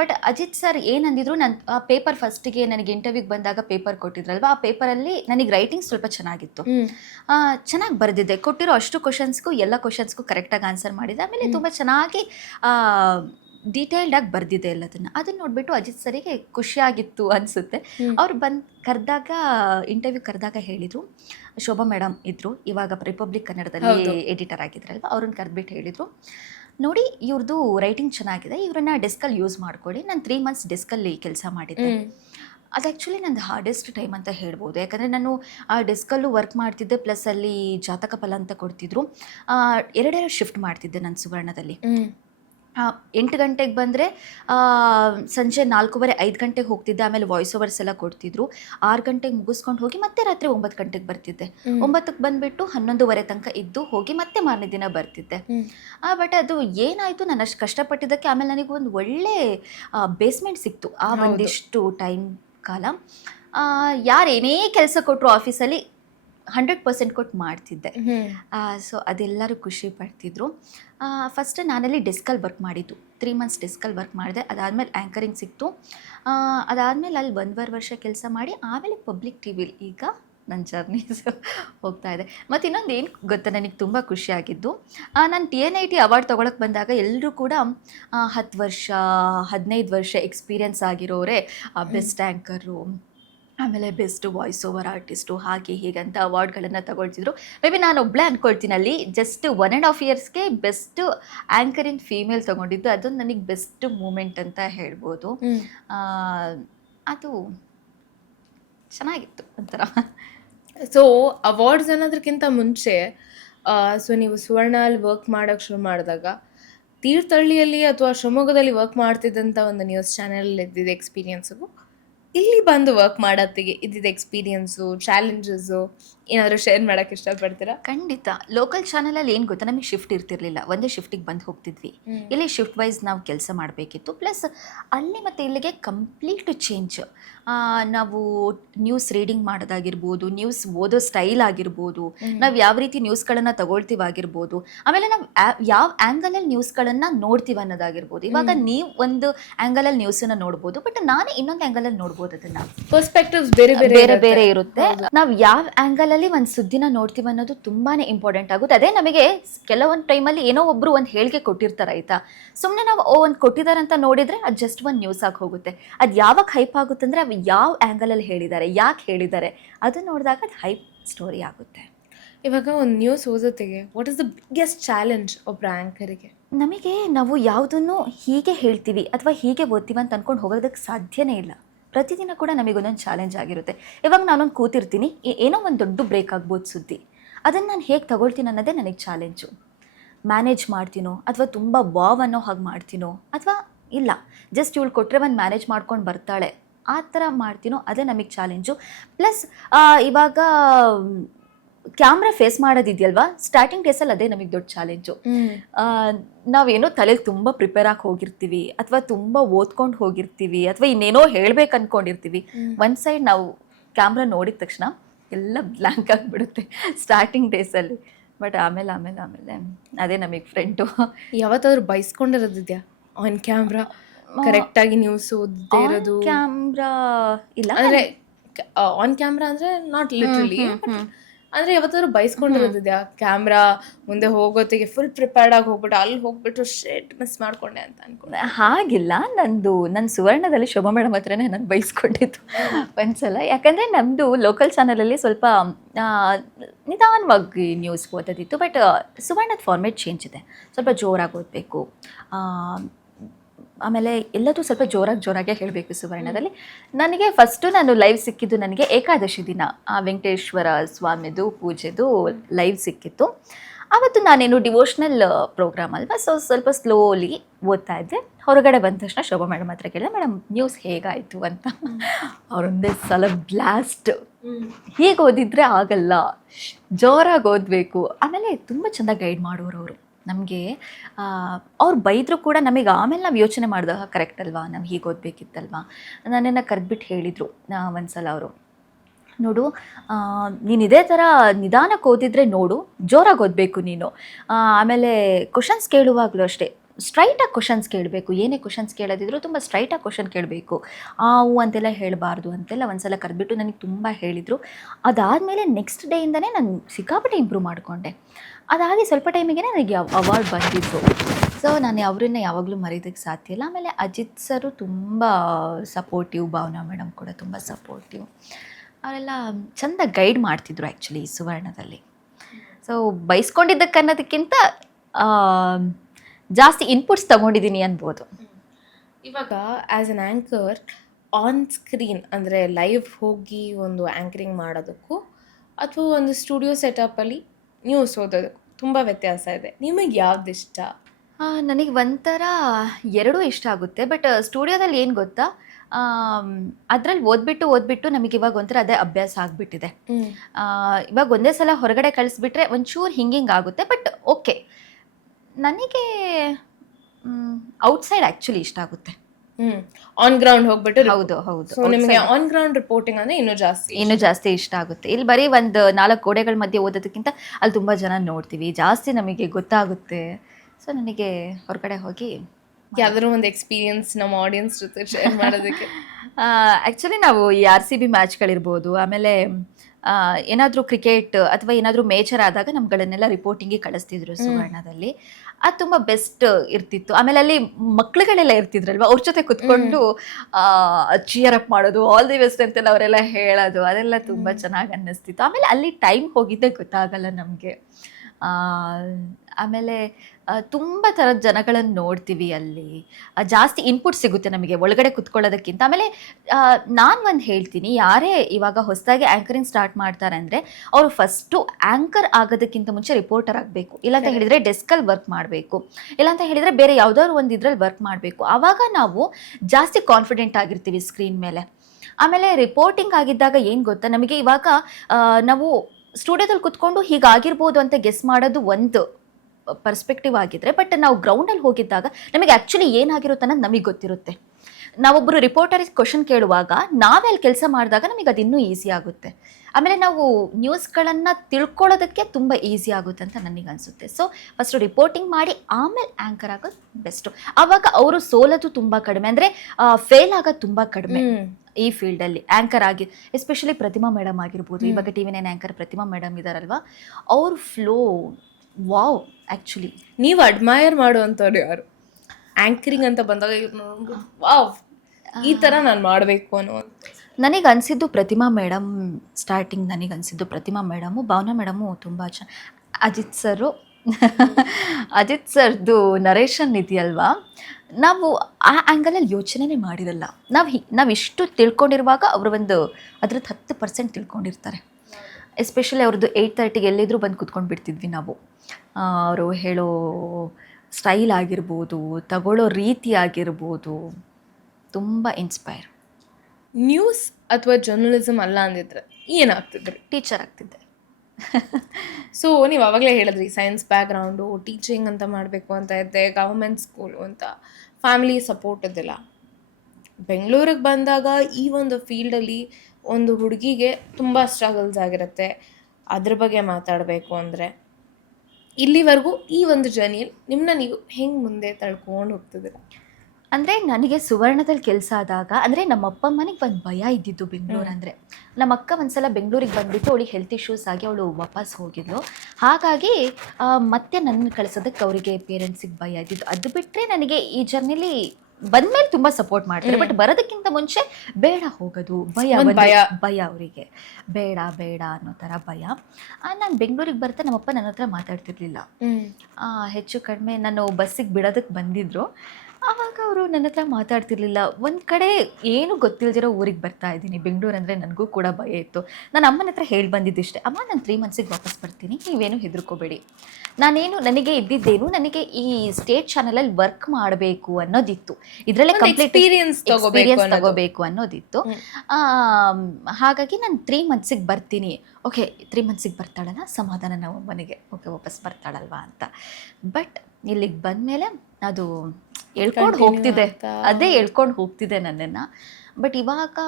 ಬಟ್ ಅಜಿತ್ ಸರ್ ಏನಂದಿದ್ರು, ನನ್ನ ಪೇಪರ್ ಫಸ್ಟಿಗೆ ನನಗೆ ಇಂಟರ್ವ್ಯೂಗೆ ಬಂದಾಗ ಪೇಪರ್ ಕೊಟ್ಟಿದ್ರಲ್ವ, ಆ ಪೇಪರಲ್ಲಿ ನನಗೆ ರೈಟಿಂಗ್ ಸ್ವಲ್ಪ ಚೆನ್ನಾಗಿತ್ತು, ಚೆನ್ನಾಗಿ ಬರೆದಿದ್ದೆ. ಕೊಟ್ಟಿರೋ ಅಷ್ಟು ಕ್ವಶನ್ಸ್ಗೂ ಎಲ್ಲ ಕ್ವಶನ್ಸ್ಗೂ ಕರೆಕ್ಟಾಗಿ ಆನ್ಸರ್ ಮಾಡಿದ್ದೆ. ಆಮೇಲೆ ತುಂಬ ಚೆನ್ನಾಗಿ ಡೀಟೇಲ್ಡಾಗಿ ಬರೆದಿದೆ ಎಲ್ಲದನ್ನು. ಅದನ್ನು ನೋಡಿಬಿಟ್ಟು ಅಜಿತ್ ಸರಿಗೆ ಖುಷಿಯಾಗಿತ್ತು ಅನಿಸುತ್ತೆ. ಅವ್ರು ಕರೆದಾಗ ಇಂಟರ್ವ್ಯೂ ಕರೆದಾಗ ಹೇಳಿದರು, ಶೋಭಾ ಮೇಡಮ್ ಇದ್ದರು, ಇವಾಗ ರಿಪಬ್ಲಿಕ್ ಕನ್ನಡದಲ್ಲಿ ಎಡಿಟರ್ ಆಗಿದ್ರಲ್ವ, ಅವ್ರನ್ನ ಕರೆದ್ಬಿಟ್ಟು ಹೇಳಿದರು, ನೋಡಿ ಇವ್ರದ್ದು ರೈಟಿಂಗ್ ಚೆನ್ನಾಗಿದೆ, ಇವರನ್ನ ಡೆಸ್ಕಲ್ಲಿ ಯೂಸ್ ಮಾಡ್ಕೊಳ್ಳಿ. ನಾನು 3 months ಡೆಸ್ಕಲ್ಲಿ ಕೆಲಸ ಮಾಡಿದ್ದೆ. ಅದು ಆ್ಯಕ್ಚುಲಿ ನಂದು ಹಾರ್ಡೆಸ್ಟ್ ಟೈಮ್ ಅಂತ ಹೇಳ್ಬೋದು. ಯಾಕಂದರೆ ನಾನು ಆ ಡೆಸ್ಕಲ್ಲೂ ವರ್ಕ್ ಮಾಡ್ತಿದ್ದೆ, ಪ್ಲಸ್ ಅಲ್ಲಿ ಜಾತಕ ಫಲ ಅಂತ ಕೊಡ್ತಿದ್ರು. 2 ಶಿಫ್ಟ್ ಮಾಡ್ತಿದ್ದೆ ನಾನು ಸುವರ್ಣದಲ್ಲಿ. 8 ಗಂಟೆಗೆ ಬಂದರೆ ಸಂಜೆ 4:15 5 ಗಂಟೆಗೆ ಹೋಗ್ತಿದ್ದೆ. ಆಮೇಲೆ ವಾಯ್ಸ್ ಓವರ್ಸ್ ಎಲ್ಲ ಕೊಡ್ತಿದ್ರು. 6 ಗಂಟೆಗೆ ಮುಗಿಸ್ಕೊಂಡು ಹೋಗಿ ಮತ್ತೆ ರಾತ್ರಿ 9 ಗಂಟೆಗೆ ಬರ್ತಿದ್ದೆ. 9ಕ್ಕೆ ಬಂದುಬಿಟ್ಟು 11:30 ತನಕ ಇದ್ದು ಹೋಗಿ ಮತ್ತೆ ಮಾರನೇ ದಿನ ಬರ್ತಿದ್ದೆ. ಬಟ್ ಅದು ಏನಾಯಿತು, ನಾನು ಅಷ್ಟು ಕಷ್ಟಪಟ್ಟಿದ್ದಕ್ಕೆ ಆಮೇಲೆ ನನಗೆ ಒಂದು ಒಳ್ಳೆ ಬೇಸ್ಮೆಂಟ್ ಸಿಕ್ತು ಆ ಒಂದಿಷ್ಟು ಟೈಮ್ ಕಾಲ. ಯಾರು ಏನೇ ಕೆಲಸ ಕೊಟ್ಟರು ಆಫೀಸಲ್ಲಿ 100% ಕೊಟ್ಟು ಮಾಡ್ತಿದ್ದೆ. ಸೊ ಅದೆಲ್ಲರೂ ಖುಷಿ ಪಡ್ತಿದ್ರು. ಫಸ್ಟ್ ನಾನಲ್ಲಿ ಡೆಸ್ಕಲ್ಲಿ ವರ್ಕ್ ಮಾಡಿದ್ದು, 3 months ಡೆಸ್ಕಲ್ಲಿ ವರ್ಕ್ ಮಾಡಿದೆ. ಅದಾದಮೇಲೆ ಆ್ಯಂಕರಿಂಗ್ ಸಿಕ್ತು. ಅದಾದಮೇಲೆ ಅಲ್ಲಿ 1.5 ವರ್ಷ ಕೆಲಸ ಮಾಡಿ ಆಮೇಲೆ ಪಬ್ಲಿಕ್ ಟಿವಿಲಿ ಈಗ ನನ್ನ ಜರ್ನೀಸ್ ಹೋಗ್ತಾ ಇದೆ. ಮತ್ತು ಇನ್ನೊಂದು ಏನು ಗೊತ್ತಾ, ನನಗೆ ತುಂಬ ಖುಷಿಯಾಗಿದ್ದು, ನಾನು TNIT ಅವಾರ್ಡ್ ತೊಗೊಳಕ್ಕೆ ಬಂದಾಗ ಎಲ್ಲರೂ ಕೂಡ 10 ವರ್ಷ 15 ವರ್ಷ ಎಕ್ಸ್ಪೀರಿಯನ್ಸ್ ಆಗಿರೋರೆ ಬೆಸ್ಟ್ ಆ್ಯಂಕರು, ಆಮೇಲೆ ಬೆಸ್ಟ್ ವಾಯ್ಸ್ ಓವರ್ ಆರ್ಟಿಸ್ಟು, ಹಾಗೆ ಹೀಗಂತ ಅವಾರ್ಡ್ಗಳನ್ನು ತಗೊಳ್ತಿದ್ರು. ಮೇ ಬಿ ನಾನು ಒಬ್ಬಳೇ ಅಂದ್ಕೊಳ್ತೀನಿ, ಅಲ್ಲಿ ಜಸ್ಟ್ 1.5 yearsಗೆ ಬೆಸ್ಟ್ ಆ್ಯಂಕರ್ ಇನ್ ಫೀಮೇಲ್ ತೊಗೊಂಡಿದ್ದು. ಅದೊಂದು ನನಗೆ ಬೆಸ್ಟ್ ಮೂಮೆಂಟ್ ಅಂತ ಹೇಳ್ಬೋದು. ಅದು ಚೆನ್ನಾಗಿತ್ತು ಒಂಥರ. ಸೊ ಅವಾರ್ಡ್ಸ್ ಅನ್ನೋದಕ್ಕಿಂತ ಮುಂಚೆ ಸೊ ನೀವು ಸುವರ್ಣಲ್ಲಿ ವರ್ಕ್ ಮಾಡೋಕ್ಕೆ ಶುರು ಮಾಡಿದಾಗ ತೀರ್ಥಹಳ್ಳಿಯಲ್ಲಿ ಅಥವಾ ಶಿವಮೊಗ್ಗದಲ್ಲಿ ವರ್ಕ್ ಮಾಡ್ತಿದ್ದಂಥ ಒಂದು ನ್ಯೂಸ್ ಚಾನೆಲ್ ಇದ್ದಿದ್ದ ಎಕ್ಸ್ಪೀರಿಯನ್ಸಿಗೂ ಇಲ್ಲಿ ಬಂದು ವರ್ಕ್ ಮಾಡೋತ್ತಿಗೆ ಇದ್ದಿದ್ದ ಎಕ್ಸ್ಪೀರಿಯನ್ಸು, ಚಾಲೆಂಜಸ್ಸು ಏನಾದರೂ ಶೇರ್ ಮಾಡೋಕ್ಕೆ ಇಷ್ಟಪಡ್ತೀರಾ? ಖಂಡಿತ. ಲೋಕಲ್ ಚಾನಲಲ್ಲಿ ಏನು ಗೊತ್ತಾ, ನಮಗೆ ಶಿಫ್ಟ್ ಇರ್ತಿರ್ಲಿಲ್ಲ, ಒಂದೇ ಶಿಫ್ಟಿಗೆ ಬಂದು ಹೋಗ್ತಿದ್ವಿ. ಇಲ್ಲಿ ಶಿಫ್ಟ್ ವೈಸ್ ನಾವು ಕೆಲಸ ಮಾಡಬೇಕಿತ್ತು. ಪ್ಲಸ್ ಅಲ್ಲಿ ಮತ್ತು ಇಲ್ಲಿಗೆ ಕಂಪ್ಲೀಟ್ ಚೇಂಜ್. ನಾವು ನ್ಯೂಸ್ ರೀಡಿಂಗ್ ಮಾಡೋದಾಗಿರ್ಬೋದು, ನ್ಯೂಸ್ ಓದೋ ಸ್ಟೈಲ್ ಆಗಿರ್ಬೋದು, ನಾವು ಯಾವ ರೀತಿ ನ್ಯೂಸ್ಗಳನ್ನು ತಗೊಳ್ತೀವಾಗಿರ್ಬೋದು, ಆಮೇಲೆ ನಾವು ಯಾವ ಆ್ಯಂಗಲಲ್ಲಿ ನ್ಯೂಸ್ಗಳನ್ನು ನೋಡ್ತೀವಿ ಅನ್ನೋದಾಗಿರ್ಬೋದು. ಇವಾಗ ನೀವು ಒಂದು ಆ್ಯಂಗಲಲ್ಲಿ ನ್ಯೂಸನ್ನು ನೋಡ್ಬೋದು, ಬಟ್ ನಾನೇ ಇನ್ನೊಂದು ಆ್ಯಂಗಲಲ್ಲಿ ನೋಡ್ಬೋದು. ಅದನ್ನು ಪರ್ಸ್ಪೆಕ್ಟಿವ್ಸ್ ಬೇರೆ ಬೇರೆ ಬೇರೆ ಇರುತ್ತೆ. ನಾವು ಯಾವ ಆ್ಯಂಗಲಲ್ಲಿ ಒಂದು ಸುದ್ದಿನ ನೋಡ್ತೀವಿ ಅನ್ನೋದು ತುಂಬಾ ಇಂಪಾರ್ಟೆಂಟ್ ಆಗುತ್ತೆ. ಅದೇ ನಮಗೆ ಕೆಲವೊಂದು ಟೈಮಲ್ಲಿ ಏನೋ ಒಬ್ಬರು ಒಂದು ಹೇಳಿಕೆ ಕೊಟ್ಟಿರ್ತಾರೆ, ಆಯಿತಾ, ಸುಮ್ಮನೆ ನಾವು ಒಂದು ಕೊಟ್ಟಿದ್ದಾರೆ ಅಂತ ನೋಡಿದರೆ ಅದು ಜಸ್ಟ್ ಒಂದು ನ್ಯೂಸ್ ಆಗಿ ಹೋಗುತ್ತೆ. ಅದು ಯಾವಾಗ ಹೈಪ್ ಆಗುತ್ತೆ ಅಂದರೆ ಅವು ಯಾವ ಆ್ಯಂಗಲಲ್ಲಿ ಹೇಳಿದ್ದಾರೆ, ಯಾಕೆ ಹೇಳಿದ್ದಾರೆ, ಅದು ನೋಡಿದಾಗ ಅದು ಹೈಪ್ ಸ್ಟೋರಿ ಆಗುತ್ತೆ. ಇವಾಗ ಒಂದು ನ್ಯೂಸ್ ಓದೋತ್ತಿಗೆ what is the biggest challenge ಒಬ್ಬರ ಆ್ಯಂಕರಿಗೆ? ನಮಗೆ ನಾವು ಯಾವುದನ್ನು ಹೀಗೆ ಹೇಳ್ತೀವಿ ಅಥವಾ ಹೀಗೆ ಓದ್ತೀವಿ ಅಂತ ಅಂದ್ಕೊಂಡು ಹೋಗೋದಕ್ಕೆ ಸಾಧ್ಯನೇ ಇಲ್ಲ. ಪ್ರತಿದಿನ ಕೂಡ ನಮಗೊಂದೊಂದು ಚಾಲೆಂಜ್ ಆಗಿರುತ್ತೆ. ಇವಾಗ ನಾನೊಂದು ಕೂತಿರ್ತೀನಿ, ಏನೋ ಒಂದು ದೊಡ್ಡ ಬ್ರೇಕ್ ಆಗ್ಬೋದು ಸುದ್ದಿ, ಅದನ್ನು ನಾನು ಹೇಗೆ ತಗೊಳ್ತೀನಿ ಅನ್ನೋದೇ ನನಗೆ ಚಾಲೆಂಜು. ಮ್ಯಾನೇಜ್ ಮಾಡ್ತೀನೋ ಅಥವಾ ತುಂಬ ವಾವ್ ಅನ್ನೋ ಹಾಗೆ ಮಾಡ್ತೀನೋ, ಅಥವಾ ಇಲ್ಲ ಜಸ್ಟ್ ಇವಳು ಕೊಟ್ಟರೆ ಒಂದು ಮ್ಯಾನೇಜ್ ಮಾಡ್ಕೊಂಡು ಬರ್ತಾಳೆ ಆ ಥರ ಮಾಡ್ತೀನೋ, ಅದೇ ನಮಗೆ ಚಾಲೆಂಜು. ಪ್ಲಸ್ ಇವಾಗ ಕ್ಯಾಮ್ರಾ ಫೇಸ್ ಮಾಡೋದಿದೆಯಲ್ವಾ, ಸ್ಟಾರ್ಟಿಂಗ್ ಡೇಸಲ್ಲಿ ಅದೇ ನಮಗೆ ದೊಡ್ಡ ಚಾಲೆಂಜು. ನಾವೇನೋ ತಲೆಗೆ ತುಂಬ ಪ್ರಿಪೇರ್ ಆಗಿ ಹೋಗಿರ್ತೀವಿ, ಅಥವಾ ತುಂಬ ಓದ್ಕೊಂಡು ಹೋಗಿರ್ತೀವಿ, ಅಥವಾ ಇನ್ನೇನೋ ಹೇಳ್ಬೇಕು ಅಂದ್ಕೊಂಡಿರ್ತೀವಿ. ಒಂದು ಸೈಡ್ ನಾವು ಕ್ಯಾಮ್ರಾ ನೋಡಿದ ತಕ್ಷಣ ಎಲ್ಲ ಬ್ಲ್ಯಾಂಕ್ ಆಗಿಬಿಡುತ್ತೆ ಸ್ಟಾರ್ಟಿಂಗ್ ಡೇಸಲ್ಲಿ. ಬಟ್ ಆಮೇಲೆ ಆಮೇಲೆ ಆಮೇಲೆ ಅದೇ ನಮಗೆ ಫ್ರೆಂಡು. ಯಾವತ್ತಾದ್ರೂ ಬೈಸ್ಕೊಂಡಿರೋದಿದೆಯಾ ಆನ್ ಕ್ಯಾಮ್ರಾ ಕರೆಕ್ಟಾಗಿ ನ್ಯೂಸ್ ಓದದೇ ಇರೋದು? ಕ್ಯಾಮ್ರಾ ಇಲ್ಲ, ಅಂದರೆ ಆನ್ ಕ್ಯಾಮ್ರಾ ಅಂದರೆ ನಾಟ್ ಲಿಟ್ರಲಿ, ಅಂದರೆ ಯಾವತ್ತಾದ್ರೂ ಬೈಸ್ಕೊಂಡಿರೋದಿದೆಯಾ? ಕ್ಯಾಮ್ರಾ ಮುಂದೆ ಹೋಗೋತ್ತಿಗೆ ಫುಲ್ ಪ್ರಿಪೇರ್ಡ್ ಆಗಿ ಹೋಗ್ಬಿಟ್ಟು ಅಲ್ಲಿ ಹೋಗ್ಬಿಟ್ಟು ಶೇಟ್ ಮಿಸ್ ಮಾಡ್ಕೊಂಡೆ ಅಂತ ಅನ್ಕೊಂಡೆ. ಹಾಗಿಲ್ಲ, ನನ್ನ ಸುವರ್ಣದಲ್ಲಿ ಶೋಭಾ ಮೇಡಮ್ ಹತ್ರನೇ ನಾನು ಬೈಸ್ಕೊಂಡಿದ್ದು ಒಂದ್ಸಲ. ಯಾಕಂದರೆ ನಮ್ಮದು ಲೋಕಲ್ ಚಾನಲಲ್ಲಿ ಸ್ವಲ್ಪ ನಿಧಾನವಾಗಿ ನ್ಯೂಸ್ ಓದೋದಿತ್ತು. ಬಟ್ ಸುವರ್ಣದ ಫಾರ್ಮೇಟ್ ಚೇಂಜ್ ಇದೆ, ಸ್ವಲ್ಪ ಜೋರಾಗಿ ಓದಬೇಕು, ಆಮೇಲೆ ಎಲ್ಲದೂ ಸ್ವಲ್ಪ ಜೋರಾಗೆ ಹೇಳಬೇಕು ಸುವರ್ಣದಲ್ಲಿ. ನನಗೆ ಫಸ್ಟು ನಾನು ಲೈವ್ ಸಿಕ್ಕಿದ್ದು ನನಗೆ ಏಕಾದಶಿ ದಿನ ವೆಂಕಟೇಶ್ವರ ಸ್ವಾಮಿದು ಪೂಜೆದು ಲೈವ್ ಸಿಕ್ಕಿತ್ತು. ಆವತ್ತು ನಾನೇನು ಡಿವೋಷ್ನಲ್ ಪ್ರೋಗ್ರಾಮ್ ಅಲ್ವಾ, ಸೊ ಸ್ವಲ್ಪ ಸ್ಲೋಲಿ ಓದ್ತಾ ಇದ್ದೆ. ಹೊರಗಡೆ ಬಂದ ತಕ್ಷಣ ಶೋಭಾ ಮೇಡಮ್ ಹತ್ರ ಕೇಳಿದೆ, ಮೇಡಮ್ ನ್ಯೂಸ್ ಹೇಗಾಯಿತು ಅಂತ. ಅವರೊಂದೇ ಸಲ ಬ್ಲಾಸ್ಟ್, ಹೀಗೆ ಓದಿದ್ರೆ ಆಗಲ್ಲ, ಜೋರಾಗಿ ಓದಬೇಕು. ಆಮೇಲೆ ತುಂಬ ಚೆಂದ ಗೈಡ್ ಮಾಡೋರು ಅವರು ನಮಗೆ. ಅವ್ರು ಬೈದರೂ ಕೂಡ ನಮಗೆ ಆಮೇಲೆ ನಾವು ಯೋಚನೆ ಮಾಡಿದಾಗ ಕರೆಕ್ಟ್ ಅಲ್ವಾ, ನಾವು ಹೀಗೆ ಓದಬೇಕಿತ್ತಲ್ವಾ. ನನ್ನನ್ನು ಕರೆದ್ಬಿಟ್ಟು ಹೇಳಿದರು ಒಂದು ಸಲ ಅವರು, ನೋಡು ನೀನು ಇದೇ ಥರ ನಿಧಾನಕ್ಕೆ ಓದಿದ್ರೆ ನೋಡು, ಜೋರಾಗಿ ಓದಬೇಕು ನೀನು. ಆಮೇಲೆ ಕ್ವಶನ್ಸ್ ಕೇಳುವಾಗಲೂ ಅಷ್ಟೇ ಸ್ಟ್ರೈಟಾಗಿ ಕ್ವಶನ್ಸ್ ಕೇಳಬೇಕು, ಏನೇ ಕ್ವಶನ್ಸ್ ಕೇಳೋದಿದ್ರು ತುಂಬ ಸ್ಟ್ರೈಟಾಗಿ ಕ್ವಶನ್ ಕೇಳಬೇಕು, ಹೂ ಅಂತೆಲ್ಲ ಹೇಳಬಾರ್ದು ಅಂತೆಲ್ಲ ಒಂದು ಸಲ ಕರೆದ್ಬಿಟ್ಟು ನನಗೆ ತುಂಬ ಹೇಳಿದರು. ಅದಾದಮೇಲೆ ನೆಕ್ಸ್ಟ್ ಡೇಯಿಂದನೇ ನಾನು ಸಿಕ್ಕಾಪಟ್ಟೆ ಇಂಪ್ರೂವ್ ಮಾಡಿಕೊಂಡೆ. ಅದಾಗಿ ಸ್ವಲ್ಪ ಟೈಮಿಗೆ ನನಗೆ ಅವಾರ್ಡ್ ಬಂದಿತ್ತು. ಸೊ ನಾನು ಅವರನ್ನ ಯಾವಾಗಲೂ ಮರೆಯೋದಕ್ಕೆ ಸಾಧ್ಯ ಇಲ್ಲ. ಆಮೇಲೆ ಅಜಿತ್ ಸರು ತುಂಬ ಸಪೋರ್ಟಿವ್, ಭಾವನಾ ಮೇಡಮ್ ಕೂಡ ತುಂಬ ಸಪೋರ್ಟಿವ್. ಅವರೆಲ್ಲ ಚೆಂದ ಗೈಡ್ ಮಾಡ್ತಿದ್ರು ಆ್ಯಕ್ಚುಲಿ ಸುವರ್ಣದಲ್ಲಿ. ಸೊ ಬೈಸ್ಕೊಂಡಿದ್ದಕ್ಕೆ ಅನ್ನೋದಕ್ಕಿಂತ ಜಾಸ್ತಿ ಇನ್ಪುಟ್ಸ್ ತೊಗೊಂಡಿದ್ದೀನಿ ಅನ್ಬೋದು. ಇವಾಗ as an anchor on screen ಅಂದರೆ ಲೈವ್ ಹೋಗಿ ಒಂದು ಆ್ಯಂಕರಿಂಗ್ ಮಾಡೋದಕ್ಕೂ ಅಥವಾ ಒಂದು ಸ್ಟುಡಿಯೋ ಸೆಟಪ್ಪಲ್ಲಿ ನ್ಯೂಸ್ ಓದೋದಕ್ಕೂ ತುಂಬ ವ್ಯತ್ಯಾಸ ಇದೆ. ನಿಮಗೆ ಯಾವ್ದು ಇಷ್ಟ? ನನಗೆ ಒಂಥರ ಎರಡೂ ಇಷ್ಟ ಆಗುತ್ತೆ. ಬಟ್ ಸ್ಟುಡಿಯೋದಲ್ಲಿ ಏನು ಗೊತ್ತಾ, ಅದರಲ್ಲಿ ಓದ್ಬಿಟ್ಟು ನಮಗೆ ಇವಾಗ ಒಂಥರ ಅದೇ ಅಭ್ಯಾಸ ಆಗಿಬಿಟ್ಟಿದೆ. ಇವಾಗ ಒಂದೇ ಸಲ ಹೊರಗಡೆ ಕಳಿಸ್ಬಿಟ್ರೆ ಒಂಚೂರು ಹಿಂಗಿಂಗೆ ಆಗುತ್ತೆ. ಬಟ್ ಓಕೆ, ನನಗೆ ಔಟ್ಸೈಡ್ ಆ್ಯಕ್ಚುಲಿ ಇಷ್ಟ ಆಗುತ್ತೆ. ಆನ್ ಗ್ರೌಂಡ್ ಹೋಗ್ಬಿಟ್ಟು ಹೌದು ಹೌದು. ಸೊ ನಿಮಗೆ ಆನ್ ಗ್ರೌಂಡ್ ರಿಪೋರ್ಟಿಂಗ್ ಅಂದರೆ ಇನ್ನೂ ಜಾಸ್ತಿ ಇಷ್ಟ ಆಗುತ್ತೆ. ಇಲ್ಲಿ ಬರೀ ಒಂದು 4 ಗೋಡೆಗಳ ಮಧ್ಯೆ ಓದೋದಕ್ಕಿಂತ ಅಲ್ಲಿ ತುಂಬ ಜನ ನೋಡ್ತೀವಿ, ಜಾಸ್ತಿ ನಮಗೆ ಗೊತ್ತಾಗುತ್ತೆ. ಸೊ ನನಗೆ ಹೊರಗಡೆ ಹೋಗಿ ಯಾವ್ದಾದ್ರು ಒಂದು ಎಕ್ಸ್ಪೀರಿಯನ್ಸ್ ನಮ್ಮ ಆಡಿಯನ್ಸ್ ಜೊತೆ ಶೇರ್ ಮಾಡೋದಕ್ಕೆ. ಆ್ಯಕ್ಚುಲಿ ನಾವು ಈ RCB ಮ್ಯಾಚ್ಗಳಿರ್ಬೋದು, ಆಮೇಲೆ ಏನಾದರೂ ಕ್ರಿಕೆಟ್ ಅಥವಾ ಏನಾದರೂ ಮೇಜರ್ ಆದಾಗ ನಮ್ಗಳನ್ನೆಲ್ಲ ರಿಪೋರ್ಟಿಂಗಿಗೆ ಕಳಿಸ್ತಿದ್ರು ಸುವರ್ಣದಲ್ಲಿ. ಅದು ತುಂಬ ಬೆಸ್ಟ್ ಇರ್ತಿತ್ತು. ಆಮೇಲೆ ಅಲ್ಲಿ ಮಕ್ಳುಗಳೆಲ್ಲ ಇರ್ತಿದ್ರಲ್ವ, ಅವ್ರ ಜೊತೆ ಕುತ್ಕೊಂಡು ಚಿಯರ್ ಅಪ್ ಮಾಡೋದು, ಆಲ್ ದಿ ಬೆಸ್ಟ್ ಅಂತೆಲ್ಲ ಅವರೆಲ್ಲ ಹೇಳೋದು, ಅದೆಲ್ಲ ತುಂಬ ಚೆನ್ನಾಗಿ ಅನ್ನಿಸ್ತಿತ್ತು. ಆಮೇಲೆ ಅಲ್ಲಿ ಟೈಮ್ ಹೋಗಿದ್ದೇ ಗೊತ್ತಾಗಲ್ಲ ನಮಗೆ. ಆಮೇಲೆ ತುಂಬ ಥರದ ಜನಗಳನ್ನು ನೋಡ್ತೀವಿ ಅಲ್ಲಿ, ಜಾಸ್ತಿ ಇನ್ಪುಟ್ ಸಿಗುತ್ತೆ ನಮಗೆ ಒಳಗಡೆ ಕುತ್ಕೊಳ್ಳೋದಕ್ಕಿಂತ. ಆಮೇಲೆ ನಾನು ಒಂದು ಹೇಳ್ತೀನಿ, ಯಾರೇ ಇವಾಗ ಹೊಸದಾಗಿ ಆ್ಯಂಕರಿಂಗ್ ಸ್ಟಾರ್ಟ್ ಮಾಡ್ತಾರೆ ಅಂದರೆ ಅವರು ಫಸ್ಟು ಆ್ಯಂಕರ್ ಆಗೋದಕ್ಕಿಂತ ಮುಂಚೆ ರಿಪೋರ್ಟರ್ ಆಗಬೇಕು. ಇಲ್ಲಾಂತ ಹೇಳಿದರೆ ಡೆಸ್ಕಲ್ಲಿ ವರ್ಕ್ ಮಾಡಬೇಕು, ಇಲ್ಲಾಂತ ಹೇಳಿದರೆ ಬೇರೆ ಯಾವುದಾದ್ರು ಒಂದು ಇದರಲ್ಲಿ ವರ್ಕ್ ಮಾಡಬೇಕು. ಆವಾಗ ನಾವು ಜಾಸ್ತಿ ಕಾನ್ಫಿಡೆಂಟ್ ಆಗಿರ್ತೀವಿ ಸ್ಕ್ರೀನ್ ಮೇಲೆ. ಆಮೇಲೆ ರಿಪೋರ್ಟಿಂಗ್ ಆಗಿದ್ದಾಗ ಏನು ಗೊತ್ತಾ, ನಮಗೆ ಇವಾಗ ನಾವು ಸ್ಟುಡಿಯೋದಲ್ಲಿ ಕುತ್ಕೊಂಡು ಹೀಗಾಗಿರ್ಬೋದು ಅಂತ ಗೆಸ್ ಮಾಡೋದು ಒಂದು ಪರ್ಸ್ಪೆಕ್ಟಿವ್ ಆಗಿದ್ರೆ, ಬಟ್ ನಾವು ಗ್ರೌಂಡಲ್ಲಿ ಹೋಗಿದ್ದಾಗ ನಮಗೆ ಆ್ಯಕ್ಚುಲಿ ಏನಾಗಿರುತ್ತೆ ಅನ್ನೋದು ನಮಗೆ ಗೊತ್ತಿರುತ್ತೆ. ನಾವೊಬ್ಬರು ರಿಪೋರ್ಟರಿಗೆ ಕ್ವಶನ್ ಕೇಳುವಾಗ ನಾವೇ ಅಲ್ಲಿ ಕೆಲಸ ಮಾಡಿದಾಗ ನಮಗೆ ಅದು ಇನ್ನೂ ಈಸಿ ಆಗುತ್ತೆ. ಆಮೇಲೆ ನಾವು ನ್ಯೂಸ್ಗಳನ್ನು ತಿಳ್ಕೊಳ್ಳೋದಕ್ಕೆ ತುಂಬ ಈಸಿ ಆಗುತ್ತೆ ಅಂತ ನನಗೆ ಅನಿಸುತ್ತೆ. ಸೊ ಫಸ್ಟು ರಿಪೋರ್ಟಿಂಗ್ ಮಾಡಿ ಆಮೇಲೆ ಆ್ಯಂಕರ್ ಆಗೋದು ಬೆಸ್ಟು. ಆವಾಗ ಅವರು ಸೋಲೋದು ತುಂಬ ಕಡಿಮೆ, ಅಂದರೆ ಫೇಲ್ ಆಗೋದು ತುಂಬ ಕಡಿಮೆ ಈ ಫೀಲ್ಡಲ್ಲಿ ಆ್ಯಂಕರ್ ಆಗಿ. ಎಸ್ಪೆಷಲಿ ಪ್ರತಿಮಾ ಮೇಡಮ್ ಆಗಿರ್ಬೋದು, ಇವಾಗ TV9 ಆ್ಯಂಕರ್ ಪ್ರತಿಮಾ ಮೇಡಮ್ ಇದ್ದಾರಲ್ವ, ಅವ್ರ ಫ್ಲೋ ವಾವ್. ಆ್ಯಕ್ಚುಲಿ ನೀವು ಅಡ್ಮೈರ್ ಮಾಡುವಂಥವ್ರು ಯಾರು ಆ್ಯಂಕರಿಂಗ್ ಅಂತ ಬಂದಾಗ ವಾವ್, ಈ ಥರ ನಾನು ಮಾಡಬೇಕು ಅನ್ನೋ? ನನಗೆ ಅನಿಸಿದ್ದು ಪ್ರತಿಮಾ ಮೇಡಮ್, ಸ್ಟಾರ್ಟಿಂಗ್ ನನಗೆ ಅನಿಸಿದ್ದು ಪ್ರತಿಮಾ ಮೇಡಮು. ಭಾವನಾ ಮೇಡಮು ತುಂಬ ಅಜಿತ್ ಸರ್ದು ನರೇಶನ್ ಇದೆಯಲ್ವಾ, ನಾವು ಆ ಆ್ಯಂಗಲಲ್ಲಿ ಯೋಚನೆ ಮಾಡಿರಲ್ಲ. ನಾವು ಇಷ್ಟು ತಿಳ್ಕೊಂಡಿರುವಾಗ ಅವರು ಒಂದು ಅದ್ರದ್ದು 10% ತಿಳ್ಕೊಂಡಿರ್ತಾರೆ. ಎಸ್ಪೆಷಲಿ ಅವ್ರದ್ದು 8:30ಗೆ ಎಲ್ಲಿದ್ರೂ ಬಂದು ಕುತ್ಕೊಂಡು ಬಿಡ್ತಿದ್ವಿ ನಾವು. ಅವರು ಹೇಳೋ ಸ್ಟೈಲ್ ಆಗಿರ್ಬೋದು, ತಗೊಳ್ಳೋ ರೀತಿ ಆಗಿರ್ಬೋದು, ತುಂಬ ಇನ್ಸ್ಪೈರ್. ನ್ಯೂಸ್ ಅಥವಾ ಜರ್ನಲಿಸಮ್ ಅಲ್ಲ ಅಂದಿದ್ರೆ ಏನಾಗ್ತಿದ್ರಿ? ಟೀಚರ್ ಆಗ್ತಿದ್ದೆ. ಸೊ ನೀವು ಆವಾಗಲೇ ಹೇಳಿದ್ರಿ ಸೈನ್ಸ್ ಬ್ಯಾಕ್ಗ್ರೌಂಡು, ಟೀಚಿಂಗ್ ಅಂತ ಮಾಡಬೇಕು ಅಂತ ಇದ್ದೆ, ಗವರ್ಮೆಂಟ್ ಸ್ಕೂಲು ಅಂತ, ಫ್ಯಾಮಿಲಿ ಸಪೋರ್ಟ್ ಇದೆಲ್ಲ. ಬೆಂಗಳೂರಿಗೆ ಬಂದಾಗ ಈ ಒಂದು ಫೀಲ್ಡಲ್ಲಿ ಒಂದು ಹುಡುಗಿಗೆ ತುಂಬ ಸ್ಟ್ರಗಲ್ಸ್ ಆಗಿರುತ್ತೆ. ಅದ್ರ ಬಗ್ಗೆ ಮಾತಾಡಬೇಕು ಅಂದರೆ ಇಲ್ಲಿವರೆಗೂ ಈ ಒಂದು ಜರ್ನಿಯಲ್ಲಿ ನಿಮ್ಮನ್ನ ನೀವು ಹೆಂಗೆ ಮುಂದೆ ತಳ್ಕೊಂಡು ಹೋಗ್ತಿದ್ದೀರ? ಅಂದರೆ ನನಗೆ ಸುವರ್ಣದಲ್ಲಿ ಕೆಲಸ ಆದಾಗ, ಅಂದರೆ ನಮ್ಮ ಅಪ್ಪ ಅಮ್ಮನಿಗೆ ಒಂದು ಭಯ ಇದ್ದಿದ್ದು ಬೆಂಗಳೂರು ಅಂದರೆ. ನಮ್ಮ ಅಕ್ಕ ಒಂದ್ಸಲ ಬೆಂಗಳೂರಿಗೆ ಬಂದುಬಿಟ್ಟು ಅವಳಿಗೆ ಹೆಲ್ತ್ ಇಶ್ಯೂಸ್ ಆಗಿ ಅವಳು ವಾಪಸ್ ಹೋಗಿದ್ಲು. ಹಾಗಾಗಿ ಮತ್ತೆ ನನ್ನ ಕಳಿಸೋದಕ್ಕೆ ಅವರಿಗೆ ಪೇರೆಂಟ್ಸಿಗೆ ಭಯ ಇದ್ದಿದ್ದು. ಅದು ಬಿಟ್ಟರೆ ನನಗೆ ಈ ಜರ್ನಿಲಿ ಬಂದಮೇಲೆ ತುಂಬ ಸಪೋರ್ಟ್ ಮಾಡ್ತಾರೆ. ಬಟ್ ಬರೋದಕ್ಕಿಂತ ಮುಂಚೆ ಬೇಡ ಹೋಗೋದು, ಭಯ ಅವರಿಗೆ, ಬೇಡ ಅನ್ನೋ ಥರ ಭಯ. ನಾನು ಬೆಂಗಳೂರಿಗೆ ಬರ್ತಾ ನಮ್ಮಪ್ಪ ನನ್ನ ಹತ್ರ ಮಾತಾಡ್ತಿರ್ಲಿಲ್ಲ. ಹೆಚ್ಚು ಕಡಿಮೆ ನಾನು ಬಸ್ಸಿಗೆ ಬಿಡೋದಕ್ಕೆ ಬಂದಿದ್ರು, ಆವಾಗ ಅವರು ನನ್ನ ಹತ್ರ ಮಾತಾಡ್ತಿರ್ಲಿಲ್ಲ. ಒಂದು ಕಡೆ ಏನು ಗೊತ್ತಿಲ್ದಿರೋ ಊರಿಗೆ ಬರ್ತಾ ಇದ್ದೀನಿ, ಬೆಂಗಳೂರು ಅಂದರೆ ನನಗೂ ಕೂಡ ಭಯ ಇತ್ತು. ನಾನು ಅಮ್ಮನ ಹತ್ರ ಹೇಳಿ ಬಂದಿದ್ದಿಷ್ಟೇ, ಅಮ್ಮ ನಾನು 3 ಮಂತ್ಸಿಗೆ ವಾಪಸ್ ಬರ್ತೀನಿ, ನೀವೇನು ಹೆದರ್ಕೋಬೇಡಿ. ನನಗೆ ಇದ್ದಿದ್ದೇನು, ನನಗೆ ಈ ಸ್ಟೇಟ್ ಚಾನಲಲ್ಲಿ ವರ್ಕ್ ಮಾಡಬೇಕು ಅನ್ನೋದಿತ್ತು, ಇದರಲ್ಲೇ ಕಂಪ್ಲೀಟ್ ಎಕ್ಸ್ಪೀರಿಯನ್ಸ್ ತಗೋಬೇಕು ಅನ್ನೋದಿತ್ತು. ಹಾಗಾಗಿ ನಾನು 3 ಮಂತ್ಸಿಗೆ ಬರ್ತೀನಿ. ಓಕೆ 3 ಮಂತ್ಸಿಗೆ ಬರ್ತಾಳಲ್ಲ, ಸಮಾಧಾನ ನಾವು ಮನೆಗೆ, ಓಕೆ ವಾಪಸ್ ಬರ್ತಾಳಲ್ವಾ ಅಂತ. ಬಟ್ ಇಲ್ಲಿಗೆ ಬಂದಮೇಲೆ ಅದು ಹೇಳ್ಕೊಂಡು ಹೋಗ್ತಿದೆ ನನ್ನನ್ನು. ಬಟ್ ಇವಾಗ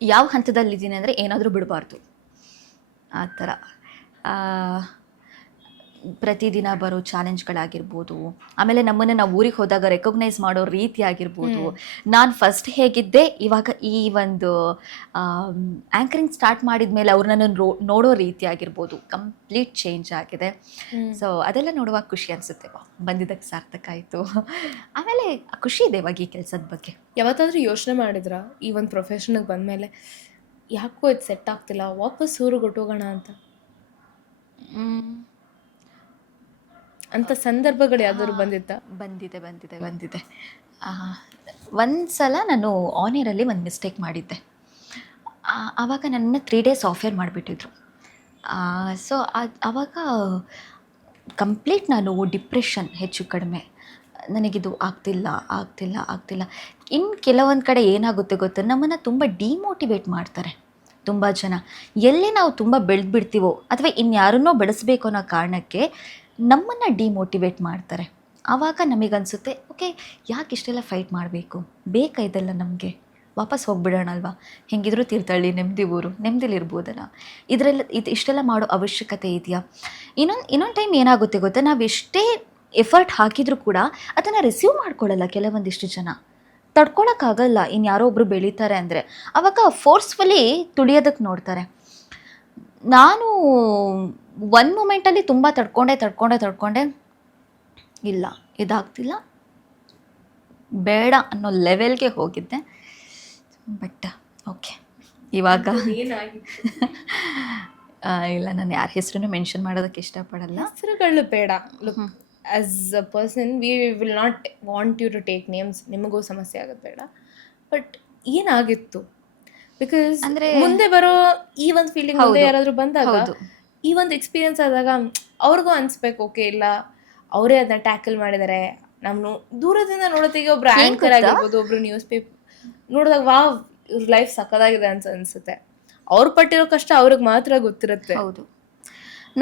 ಯಾವ ಹಂತದಲ್ಲಿದ್ದೀನಿ ಅಂದರೆ ಏನಾದರೂ ಬಿಡಬಾರ್ದು ಆ ಥರ. ಪ್ರತಿದಿನ ಬರೋ ಚಾಲೆಂಜ್ಗಳಾಗಿರ್ಬೋದು, ಆಮೇಲೆ ನಮ್ಮನ್ನು ನಾವು ಊರಿಗೆ ಹೋದಾಗ ರೆಕಗ್ನೈಸ್ ಮಾಡೋ ರೀತಿ ಆಗಿರ್ಬೋದು, ನಾನು ಫಸ್ಟ್ ಹೇಗಿದ್ದೆ ಇವಾಗ ಈ ಒಂದು ಆ್ಯಂಕರಿಂಗ್ ಸ್ಟಾರ್ಟ್ ಮಾಡಿದ ಮೇಲೆ ಅವ್ರನ್ನ ನೋಡೋ ರೀತಿ ಆಗಿರ್ಬೋದು ಕಂಪ್ಲೀಟ್ ಚೇಂಜ್ ಆಗಿದೆ. ಸೊ ಅದೆಲ್ಲ ನೋಡುವಾಗ ಖುಷಿ ಅನಿಸುತ್ತೆ, ಬಂದಿದ್ದಕ್ಕೆ ಸಾರ್ಥಕ ಆಯಿತು. ಆಮೇಲೆ ಖುಷಿ ಇದೆ ಇವಾಗ ಈ ಕೆಲಸದ ಬಗ್ಗೆ. ಯಾವತ್ತಾದ್ರೂ ಯೋಚನೆ ಮಾಡಿದ್ರಾ ಈ ಒಂದು ಪ್ರೊಫೆಷನ್ಗೆ ಬಂದಮೇಲೆ ಯಾಕೋ ಇದು ಸೆಟ್ ಆಗ್ತಿಲ್ಲ, ವಾಪಸ್ ಊರಿಗೆ ಹೊಟ್ಟೋಗೋಣ ಅಂತ ಸಂದರ್ಭಗಳು ಯಾವ್ದಾದ್ರು ಬಂದಿತ್ತಾ? ಬಂದಿದೆ. ಒಂದು ಸಲ ನಾನು ಆನಿಯರಲ್ಲಿ ಒಂದು ಮಿಸ್ಟೇಕ್ ಮಾಡಿದ್ದೆ. ಆವಾಗ ನನ್ನ 3 days ಆಫ್ ಏರ್ ಮಾಡಿಬಿಟ್ಟಿದ್ರು. ಸೊ ಆವಾಗ ಕಂಪ್ಲೀಟ್ ನಾನು ಡಿಪ್ರೆಷನ್ ಹೆಚ್ಚು ಕಡಿಮೆ, ನನಗಿದು ಆಗ್ತಿಲ್ಲ. ಇನ್ನು ಕೆಲವೊಂದು ಕಡೆ ಏನಾಗುತ್ತೆ ಗೊತ್ತಾ, ನಮ್ಮನ್ನು ತುಂಬ ಡಿಮೋಟಿವೇಟ್ ಮಾಡ್ತಾರೆ ತುಂಬ ಜನ. ಎಲ್ಲಿ ನಾವು ತುಂಬ ಬೆಳೆದ್ಬಿಡ್ತೀವೋ ಅಥವಾ ಇನ್ಯಾರನ್ನೋ ಬೆಳೆಸಬೇಕು ಅನ್ನೋ ಕಾರಣಕ್ಕೆ ನಮ್ಮನ್ನು ಡಿಮೋಟಿವೇಟ್ ಮಾಡ್ತಾರೆ. ಆವಾಗ ನಮಗನ್ಸುತ್ತೆ, ಓಕೆ ಯಾಕೆ ಇಷ್ಟೆಲ್ಲ ಫೈಟ್ ಮಾಡಬೇಕು, ಬೇಕಾ ಇದೆಲ್ಲ ನಮಗೆ, ವಾಪಸ್ ಹೋಗ್ಬಿಡೋಣ ಅಲ್ವಾ, ಹೆಂಗಿದ್ರು ತೀರ್ಥಹಳ್ಳಿ ನೆಮ್ಮದಿ ಊರು, ನೆಮ್ಮದಿಲಿರ್ಬೋದಲ್ಲ, ಇಷ್ಟೆಲ್ಲ ಮಾಡೋ ಅವಶ್ಯಕತೆ ಇದೆಯಾ? ಇನ್ನೊಂದು ಟೈಮ್ ಏನಾಗುತ್ತೆ ಗೊತ್ತಾ, ನಾವು ಎಷ್ಟೇ ಎಫರ್ಟ್ ಹಾಕಿದರೂ ಕೂಡ ಅದನ್ನು ರಿಸೀವ್ ಮಾಡ್ಕೊಳ್ಳಲ್ಲ ಕೆಲವೊಂದಿಷ್ಟು ಜನ, ತಡ್ಕೊಳಕ್ಕಾಗಲ್ಲ. ಇನ್ಯಾರೋ ಒಬ್ಬರು ಬೆಳೀತಾರೆ ಅಂದರೆ ಆವಾಗ ಫೋರ್ಸ್ಫುಲಿ ತುಳಿಯೋದಕ್ಕೆ ನೋಡ್ತಾರೆ. ನಾನು ಒಂದು ಮೂಮೆಂಟಲ್ಲಿ ತುಂಬ ತಡ್ಕೊಂಡೆ, ಇಲ್ಲ ಇದಾಗ್ತಿಲ್ಲ, ಬೇಡ ಅನ್ನೋ ಲೆವೆಲ್ಗೆ ಹೋಗಿದ್ದೆ. ಬಟ್ ಓಕೆ, ಇವಾಗ ಇಲ್ಲ, ನಾನು ಯಾರ ಹೆಸರನ್ನು ಮೆನ್ಷನ್ ಮಾಡೋದಕ್ಕೆ ಇಷ್ಟಪಡಲ್ಲ. ಹೆಸರುಗಳು ಬೇಡ. Look, as a person we will not want you to take names, ನಿಮಗೂ ಸಮಸ್ಯೆ ಆಗೋದು ಬೇಡ. ಬಟ್ ಏನಾಗಿತ್ತು, ಬಿಕಾಸ್ ಅಂದರೆ ಮುಂದೆ ಬರೋ ಈ ಒಂದು ಫೀಲಿಂಗ್ ಮುಂದೆ ಯಾರಾದರೂ ಬಂದಾಗ, ಈ ಒಂದು ಎಕ್ಸ್ಪೀರಿಯನ್ಸ್ ಆದಾಗ ಅವ್ರಿಗೂ ಅನ್ಸ್ಬೇಕು, ಓಕೆ ಇಲ್ಲ ಅವರೇ ಅದನ್ನ ಟ್ಯಾಕಲ್ ಮಾಡಿದ್ದಾರೆ. ನಾವು ದೂರದಿಂದ ನೋಡೋತ್ತಿಗೆ ಒಬ್ರು ಆ್ಯಂಕರ್ ಆಗಿರ್ಬೋದು, ಒಬ್ರು ನ್ಯೂಸ್ ಪೇಪರ್ ನೋಡಿದಾಗ ವಾವ್ ಇವ್ರ ಲೈಫ್ ಸಕ್ಕದಾಗಿದೆ ಅಂತ ಅನ್ಸುತ್ತೆ. ಅವ್ರು ಪಟ್ಟಿರೋ ಕಷ್ಟ ಅವ್ರಿಗೆ ಮಾತ್ರ ಗೊತ್ತಿರುತ್ತೆ. ಹೌದು,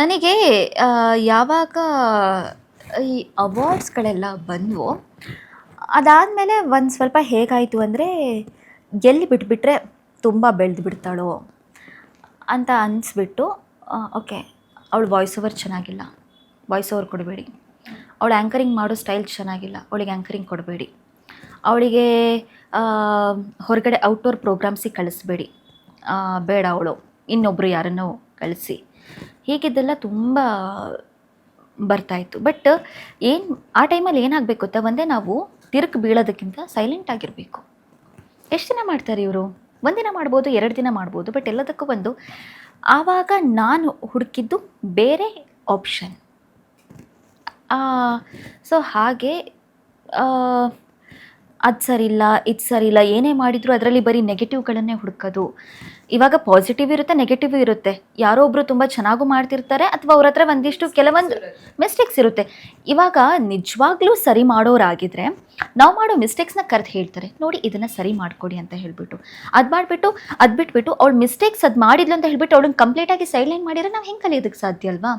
ನನಗೆ ಯಾವಾಗ ಈ ಅವಾರ್ಡ್ಸ್ಗಳೆಲ್ಲ ಬಂದವು ಅದಾದಮೇಲೆ ಒಂದು ಸ್ವಲ್ಪ ಹೇಗಾಯಿತು ಅಂದರೆ, ಎಲ್ಲಿ ಬಿಟ್ಬಿಟ್ರೆ ತುಂಬ ಬೆಳೆದು ಬಿಡ್ತಾಳೋ ಅಂತ ಅನಿಸ್ಬಿಟ್ಟು, ಓಕೆ ಅವಳು ವಾಯ್ಸ್ ಓವರ್ ಚೆನ್ನಾಗಿಲ್ಲ, ವಾಯ್ಸ್ ಓವರ್ ಕೊಡಬೇಡಿ. ಅವಳು ಆ್ಯಂಕರಿಂಗ್ ಮಾಡೋ ಸ್ಟೈಲ್ ಚೆನ್ನಾಗಿಲ್ಲ, ಅವಳಿಗೆ ಆ್ಯಂಕರಿಂಗ್ ಕೊಡಬೇಡಿ. ಅವಳಿಗೆ ಹೊರಗಡೆ ಔಟ್ಡೋರ್ ಪ್ರೋಗ್ರಾಮ್ಸಿಗೆ ಕಳಿಸ್ಬೇಡಿ, ಬೇಡ ಅವಳು ಇನ್ನೊಬ್ಬರು ಯಾರನ್ನೋ ಕಳಿಸಿ. ಹೀಗಿದ್ದೆಲ್ಲ ತುಂಬ ಬರ್ತಾಯಿತ್ತು. ಬಟ್ ಆ ಟೈಮಲ್ಲಿ ಏನಾಗಬೇಕು ಗೊತ್ತಾ, ಒಂದೇ ನಾವು ತಿರುಗಿ ಬೀಳೋದಕ್ಕಿಂತ ಸೈಲೆಂಟ್ ಆಗಿರಬೇಕು. ಎಷ್ಟು ದಿನ ಮಾಡ್ತಾರೆ ಇವರು? ಒಂದಿನ ಮಾಡ್ಬೋದು, 2 ದಿನ ಮಾಡ್ಬೋದು, ಬಟ್ ಎಲ್ಲದಕ್ಕೂ ಒಂದು. ಆವಾಗ ನಾನು ಹುಡುಕಿದ್ದು ಬೇರೆ ಆಪ್ಷನ್. ಸೊ ಹಾಗೆ ಅದು ಸರಿಯಿಲ್ಲ, ಇದು ಸರಿಯಿಲ್ಲ, ಏನೇ ಮಾಡಿದರೂ ಅದರಲ್ಲಿ ಬರೀ ನೆಗೆಟಿವ್ಗಳನ್ನೇ ಹುಡುಕೋದು. ಇವಾಗ ಪಾಸಿಟಿವ್ ಇರುತ್ತೆ, ನೆಗೆಟಿವ್ ಇರುತ್ತೆ. ಯಾರೋ ಒಬ್ಬರು ತುಂಬ ಚೆನ್ನಾಗೂ ಮಾಡ್ತಿರ್ತಾರೆ, ಅಥವಾ ಅವ್ರ ಹತ್ರ ಕೆಲವೊಂದು ಮಿಸ್ಟೇಕ್ಸ್ ಇರುತ್ತೆ. ಇವಾಗ ನಿಜವಾಗ್ಲೂ ಸರಿ ಮಾಡೋರಾಗಿದ್ದರೆ ನಾವು ಮಾಡೋ ಮಿಸ್ಟೇಕ್ಸ್ನ ಕರೆದು ಹೇಳ್ತಾರೆ, ನೋಡಿ ಇದನ್ನು ಸರಿ ಮಾಡಿಕೊಡಿ ಅಂತ ಹೇಳಿಬಿಟ್ಟು. ಅದು ಬಿಟ್ಬಿಟ್ಟು ಅವಳು ಮಿಸ್ಟೇಕ್ಸ್ ಅದು ಮಾಡಿದ್ಲು ಅಂತ ಹೇಳ್ಬಿಟ್ಟು ಅವಳನ್ನ ಕಂಪ್ಲೀಟಾಗಿ ಸೈಡ್ಲೈನ್ ಮಾಡಿದರೆ ನಾವು ಹೆಂಗೆ ಕಲಿಯೋದಕ್ಕೆ ಸಾಧ್ಯ ಅಲ್ವಾ?